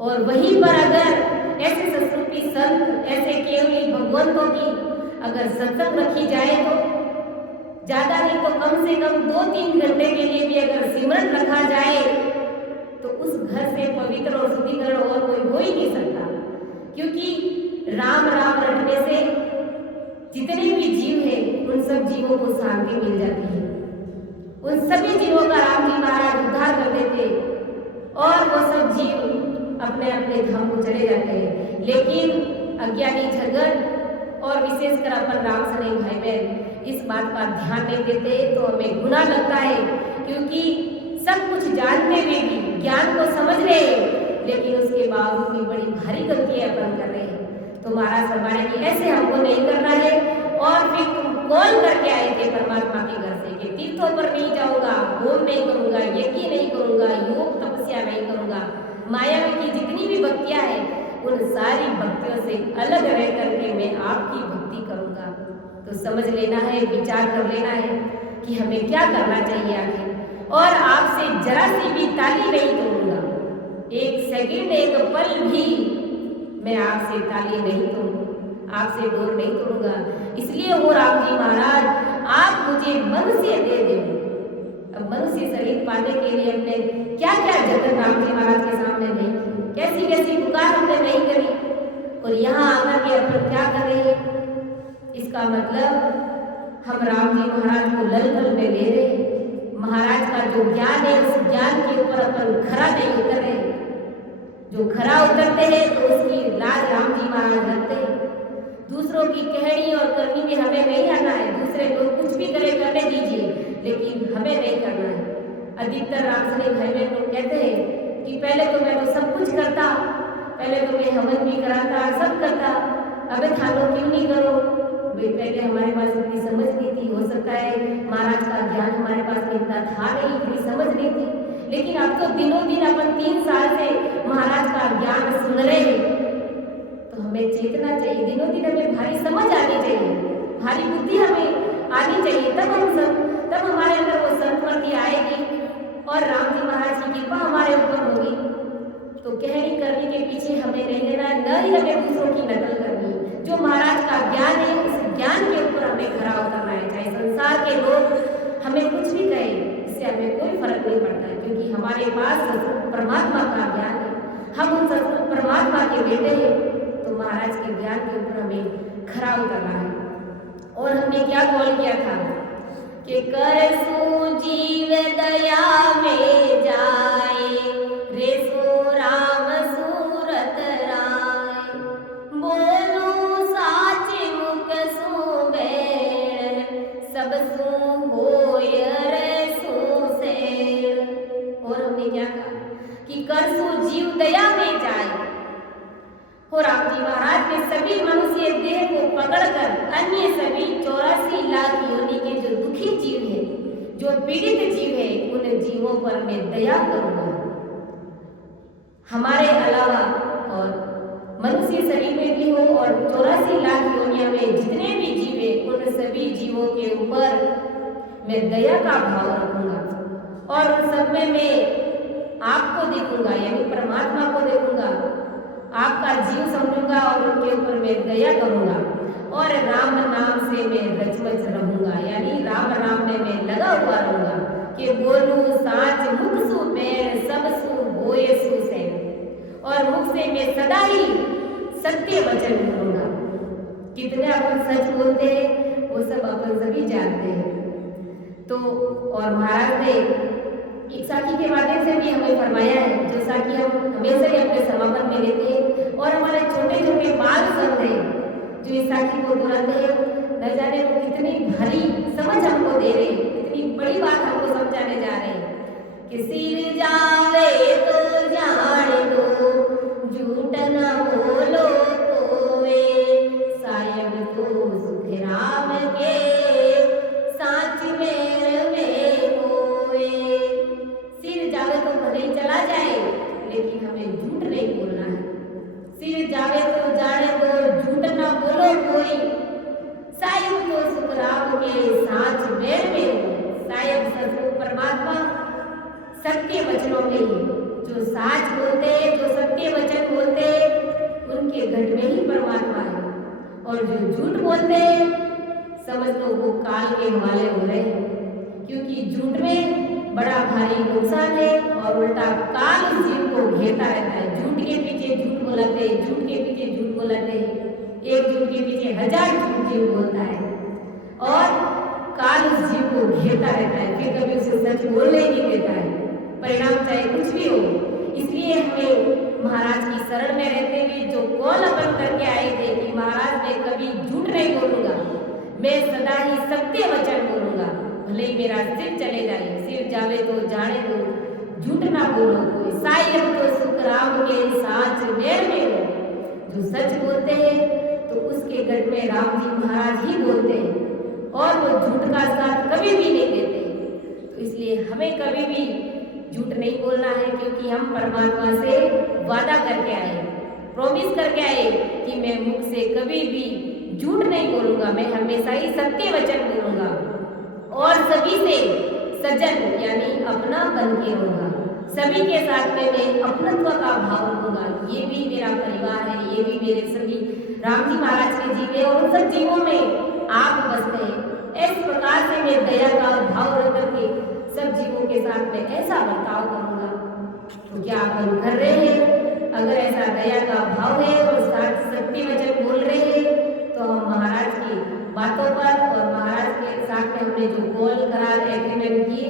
और वहीं पर अगर ऐसे संस्कृति संत, ऐसे केवली भगवंतों की अगर सत्संग रखी जाए, तो ज्यादा नहीं तो कम से कम 2-3 घंटे के लिए भी अगर सिमरन रखा जाए, तो उस घर से पवित्र और शुद्धिकरण और कोई हो ही नहीं सकता। क्योंकि राम राम रटने से जितने भी जीव हैं उन सब जीवों को शांति मिल जाती है। उन सभी जीवों का राम जी महाराज उद्धार कर देते, और वो सब जीव अपने अपने धाम को चले जाते हैं। लेकिन अज्ञानी जगत और विशेषकर अपन राम सने भाई बहन इस बात का ध्यान नहीं देते, तो हमें गुनाह लगता है। क्योंकि सब कुछ जानते हुए भी, ज्ञान को समझ रहे हैं, लेकिन उसके बावजूद भी बड़ी भारी गलतियां अपन कर रहे हैं। तो महाराज फरमाने की ऐसे हमको नहीं करना है। और फिर तुम कॉल करके आए थे परमात्मा के घर से कि तीर्थों पर नहीं जाऊंगा, होम नहीं करूंगा, यज्ञ नहीं करूंगा, योग तपस्या नहीं करूंगा, माया की जितनी भी भक्तियां हैं उन सारी भक्तियों से अलग रह करके मैं आपकी भक्ति करूंगा। तो समझ लेना है, विचार कर लेना है कि हमें क्या करना चाहिए आखिर। और आपसे जरा सी भी ताली नहीं तोड़ूंगा, एक सेकंड, एक पल भी मैं आपसे ताली नहीं तोड़ूंगा, आपसे डोर नहीं तोड़ूंगा। इसलिए वो राम जी महाराज आप मुझे मनुष्य दे दे। अब मनुष्य शरीर पाने के लिए हमने क्या क्या जतन राम जी महाराज के सामने नहीं की, कैसी कैसी पुकार हमने नहीं करी, और यहाँ आकर के अपन क्या कर रहे हैं। इसका मतलब हम राम जी महाराज को ललकल में ले रहे हैं। महाराज का जो ज्ञान है उस ज्ञान के ऊपर अपन खरा नहीं उतर रहे। जो खरा उतरते हैं तो उसकी लाज राम जी महाराज रखते हैं। दूसरों की कहनी और करनी में हमें नहीं आना है। दूसरे लोग कुछ भी करे करने दीजिए, लेकिन हमें नहीं करना है। अधिकतर रामसने भाई बहन लोग कहते हैं कि पहले तो मैं तो सब कुछ करता, पहले तो मैं हवन भी कराता, सब करता, अबे थालो क्यों नहीं करो। भाई पहले हमारे पास इतनी समझ नहीं थी, हो सकता है महाराज का ज्ञान हमारे पास इतना था नहीं, इतनी समझ नहीं थी। लेकिन अब तो दिनों दिन अपन 3 साल से महाराज का ज्ञान सुन रहे हैं, तो हमें चेतना चाहिए, दिनों दिन हमें भारी समझ आनी चाहिए, भारी बुद्धि हमें आनी चाहिए। तब हमारे अंदर वो संस्कृति आएगी और राम जी महाराज की कृपा हमारे ऊपर होगी। तो कहनी करने के पीछे हमें नहीं लेना, न ही हमें दूसरों की नकल करनी। जो महाराज का ज्ञान है उस ज्ञान के ऊपर हमें खरा उतरना है। चाहे संसार के लोग हमें कुछ भी कहे, इससे हमें कोई फर्क नहीं पड़ता है, क्योंकि हमारे पास परमात्मा का ज्ञान है, हम उन परमात्मा के बेटे हैं। तो महाराज के ज्ञान के ऊपर हमें खरा उतरना है। और हमने क्या कॉल किया था कि करसु जीव दया में जाए, रेसु राम सूरत राय, बोलू साचे मुख सु बैण, सब सु होय रेसु सेण। और हमने क्या कहा कि करसु जीव दया में जाए। और राम जी महाराज ने सभी मनुष्य देह को पकड़कर अन्य सभी 84 लाख योनि के जो दुखी जीव है, जो पीड़ित जीव है, उन जीवों पर मैं दया करूंगा। हमारे अलावा और मनुष्य शरीर में भी हो और 84 लाख योनियों में जितने भी जीव है, उन सभी जीवों के ऊपर मैं दया का भाव रखूंगा। और उन सब में मैं आपको देखूंगा, यानी परमात्मा को देखूंगा, आपका जीव समझूंगा और उनके ऊपर मैं दया करूंगा। और राम नाम से मैं रचमच रहूंगा, यानी राम राम में मैं लगा हुआ रहूंगा कि बोलू साच मुख सु बैण, सब सु होय सु सेण। और मुख से मैं सदा ही सत्य वचन बोलूंगा। कितने अपन सच बोलते अपन सभी जानते हैं। तो और महाराज ने एक साखी के माध्यम से भी हमें फरमाया है, जो साखी हम हमेशा ही अपने समापन में लेते हैं और हमारे छोटे छोटे बाल संत हैं जो इस साखी को दोहराते हैं, न जाने वो कितनी भारी समझ हमको दे रहे हैं, कितनी बड़ी बात हमको समझाने जा रहे हैं कि सिर जावे तो जान दो, झूठ न बोलो कोवे, सायब तो सुख राम के साच मेल में होए। सिर जावे तो भले ही चला जाए, लेकिन हमें झूठ नहीं बोलना है। सिर जावे तो जाने दो, झूठ न बोलो कोई, सायब तो सुख राम के साच मेल में हो। सायब सतगुरु परमात्मा सत्य वचनों में ही जो साच बोलते, जो सत्य वचन बोलते, उनके घट में ही परमात्मा है। और जो झूठ बोलते, समझ लो वो काल के हवाले हो रहे हैं, क्योंकि झूठ में बड़ा भारी नुकसान है और उल्टा काल उस जीव को घेरता रहता है। झूठ के पीछे झूठ बोलाते, झूठ के पीछे झूठ बोलाते, एक झूठ के पीछे 1000 झूठ जीव बोलता है और काल उस जीव को घेरता रहता है, फिर कभी उसे सच बोलने ही नहीं देता है, परिणाम चाहे कुछ भी हो। इसलिए हमें महाराज की शरण में रहते हुए जो कौल अपन करके आए थे कि महाराज मैं कभी झूठ नहीं बोलूंगा, मैं सदा ही सत्य वचन बोलूंगा, भले ही मेरा सिर चले जाए, सिर जावे तो जाने दो, झूठ ना बोलो कोई, सायब तो सुख राम के साच मेल में हो। जो सच बोलते हैं तो उसके गढ़ में राम जी महाराज ही बोलते हैं और वो झूठ का साथ कभी भी नहीं देते। तो इसलिए हमें कभी भी झूठ नहीं बोलना है, क्योंकि हम परमात्मा से वादा करके आए, प्रॉमिस करके आए कि मैं मुख से कभी भी झूठ नहीं बोलूंगा, मैं हमेशा ही सत्य वचन बोलूंगा और सभी से सजन यानी अपना बन के रहूंगा, सभी के साथ में मैं अपनत्व का भाव रखूंगा। ये भी मेरा परिवार है, ये भी मेरे सभी राम जी महाराज के जीव है और उन सब जीवों में आप बसते हैं। इस प्रकार से मैं दया का भाव रख करके सब जीवों के साथ में ऐसा बर्ताव करूंगा। तो क्या आप कर रहे हैं? अगर ऐसा दया का भाव है और साथ सत्य वचन बोल रहे हैं तो हम महाराज की बातों पर और महाराज के साथ में हमने जो कॉल करार एग्रीमेंट किए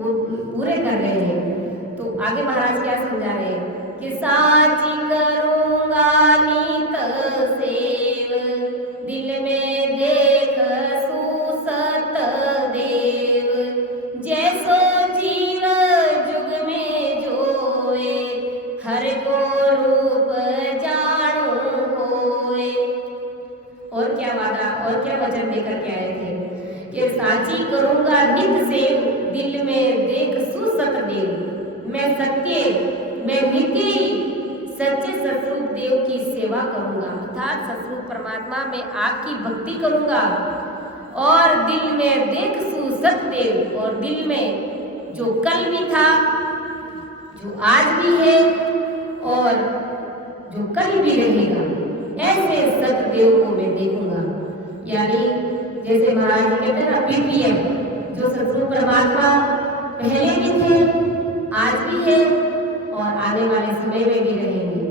वो पूरे कर रहे हैं। तो आगे महाराज क्या समझा रहे हैं कि साची करूंगा नीत सेव, दिल में देख सुसत देव, जैसो जीव जुग में जोए, हर को रूप जानो होए। और क्या वादा और क्या वचन देकर के आए थे कि साची करूंगा नित सेव, दिल में देख सुसत देव, मैं सत्य मैं नित्य ही सच्चे सतरूप देव की सेवा करूंगा, अर्थात सतरूप परमात्मा में आपकी भक्ति करूंगा और दिल में देख सुसत देव, और दिल में जो कल भी था, जो आज भी है और जो कल भी रहेगा, ऐसे सतदेव को मैं देखूंगा। यानी जैसे महाराज कहते हैं ना पीपीएम, जो सतरूप परमात्मा पहले भी थे, आज भी है और आने वाले समय में भी रहेंगे।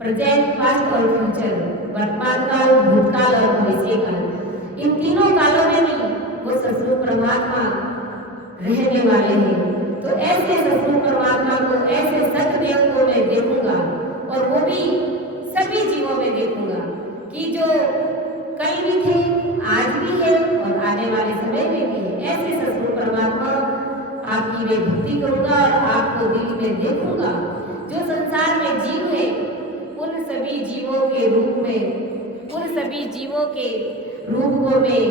प्रेजेंट, पास्ट और फ्यूचर, वर्तमान काल, भूतकाल और भविष्य काल, इन तीनों कालों में भी वो सतरूप परमात्मा रहने वाले हैं। तो ऐसे सतरूप परमात्मा को, ऐसे सतदेव को मैं देखूंगा और वो भी सभी जीवों में देखूंगा कि जो कल भी थे, आज भी है और आने वाले समय में भी है। ऐसे सतरूप परमात्मा आपकी मैं भक्ति करूंगा और आपको दिल में देखूंगा। जो संसार में जीव है उन सभी जीवों के रूप में, उन सभी जीवों के रूप को मैं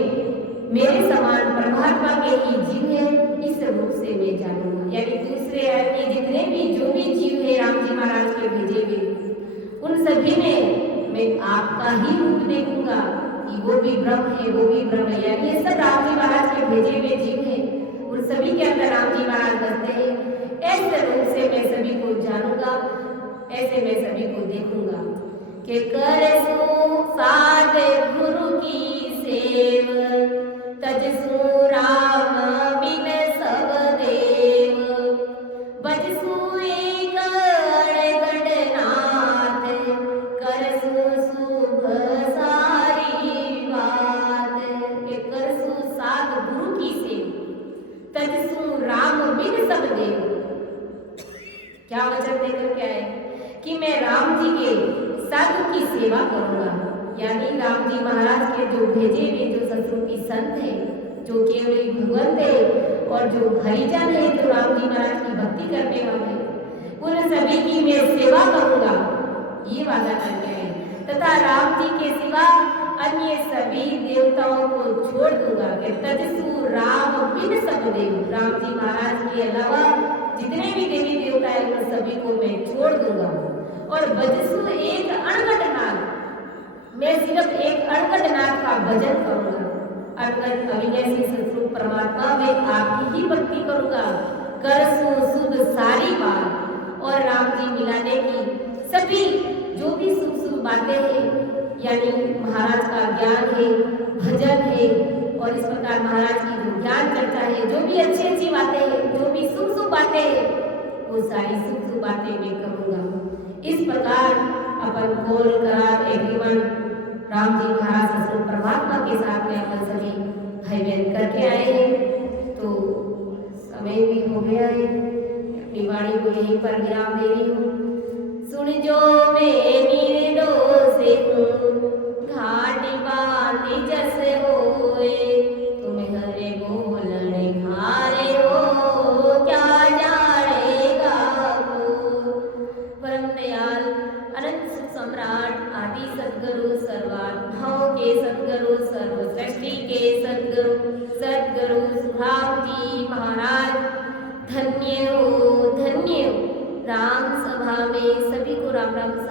मेरे समान परमात्मा के ही जीव है इस रूप से मैं जानूंगा। यानी दूसरे अन्य जितने भी जो भी जीव है राम जी महाराज के भेजे हुए, उन सभी में मैं आपका ही रूप देखूंगा कि वो भी ब्रह्म है, वो भी ब्रह्म है। यानी ये सब राम जी महाराज के भेजे हुए जीव है, उन सभी के अंदर राम जी महाराज बसते हैं। ऐसे रूप से मैं सभी को जानूंगा, ऐसे मैं सभी को देखूंगा कि करसु साध गुरु की सेव, तजसु राम बिन सब देव, बजसु एक गणनाथ, करसु शुभ सारी बात। के कर सब देव। क्या वचन देकर के आए कि मैं राम जी के साधु की सेवा करूंगा, यानी राम जी महाराज के जो भेजे हुए जो सतरूपी संत है, जो केवल भगवंत है और जो हरिजन है, जो राम जी महाराज की भक्ति करने वाले, उन सभी की मैं सेवा करूंगा, ये वादा करके आए। तथा राम जी के सिवा अन्य सभी देवताओं को छोड़ दूंगा कि तजसु राम बिन सब देव। राम जी महाराज के अलावा जितने भी देवी देवता है उन सभी को मैं छोड़ दूंगा। और भजसु एक अणगट नाथ, मैं सिर्फ एक अणगट नाथ का भजन करूंगा। अणगट अविनाशी सतरूप परमात्मा में आपकी ही भक्ति करूंगा, करसु सुध सारी बात। और राम जी मिलाने की सभी जो भी शुभ शुभ बातें हैं, यानी महाराज का ज्ञान है, भजन है, और इस प्रकार महाराज की जो ज्ञान चर्चा है, जो भी अच्छी अच्छी बातें हैं, जो भी शुभ शुभ बातें हैं, वो सारी शुभ शुभ बातें मैं करूंगा। इस प्रकार अपन कॉल करार एग्रीमेंट राम जी महाराज सतरूप परमात्मा के साथ में अपन सभी भाई बहन करके आए हैं। तो समय भी हो गया है, अपनी वाणी को यहीं पर विराम दे रही हूँ। सुन जो मैं निर्दोष हूँ, घाट बांधी जस होए, तुम हरे बोलन हारे हो, क्या जानेगा को। परम दयाल अनंत सुख सम्राट आदि सद्गुरु, सर्वात्माओं के सद्गुरु, सर्व सृष्टि के सद्गुरु राम जी महाराज धन्य हो, धन्य हो। राम सभा में सभी को राम राम।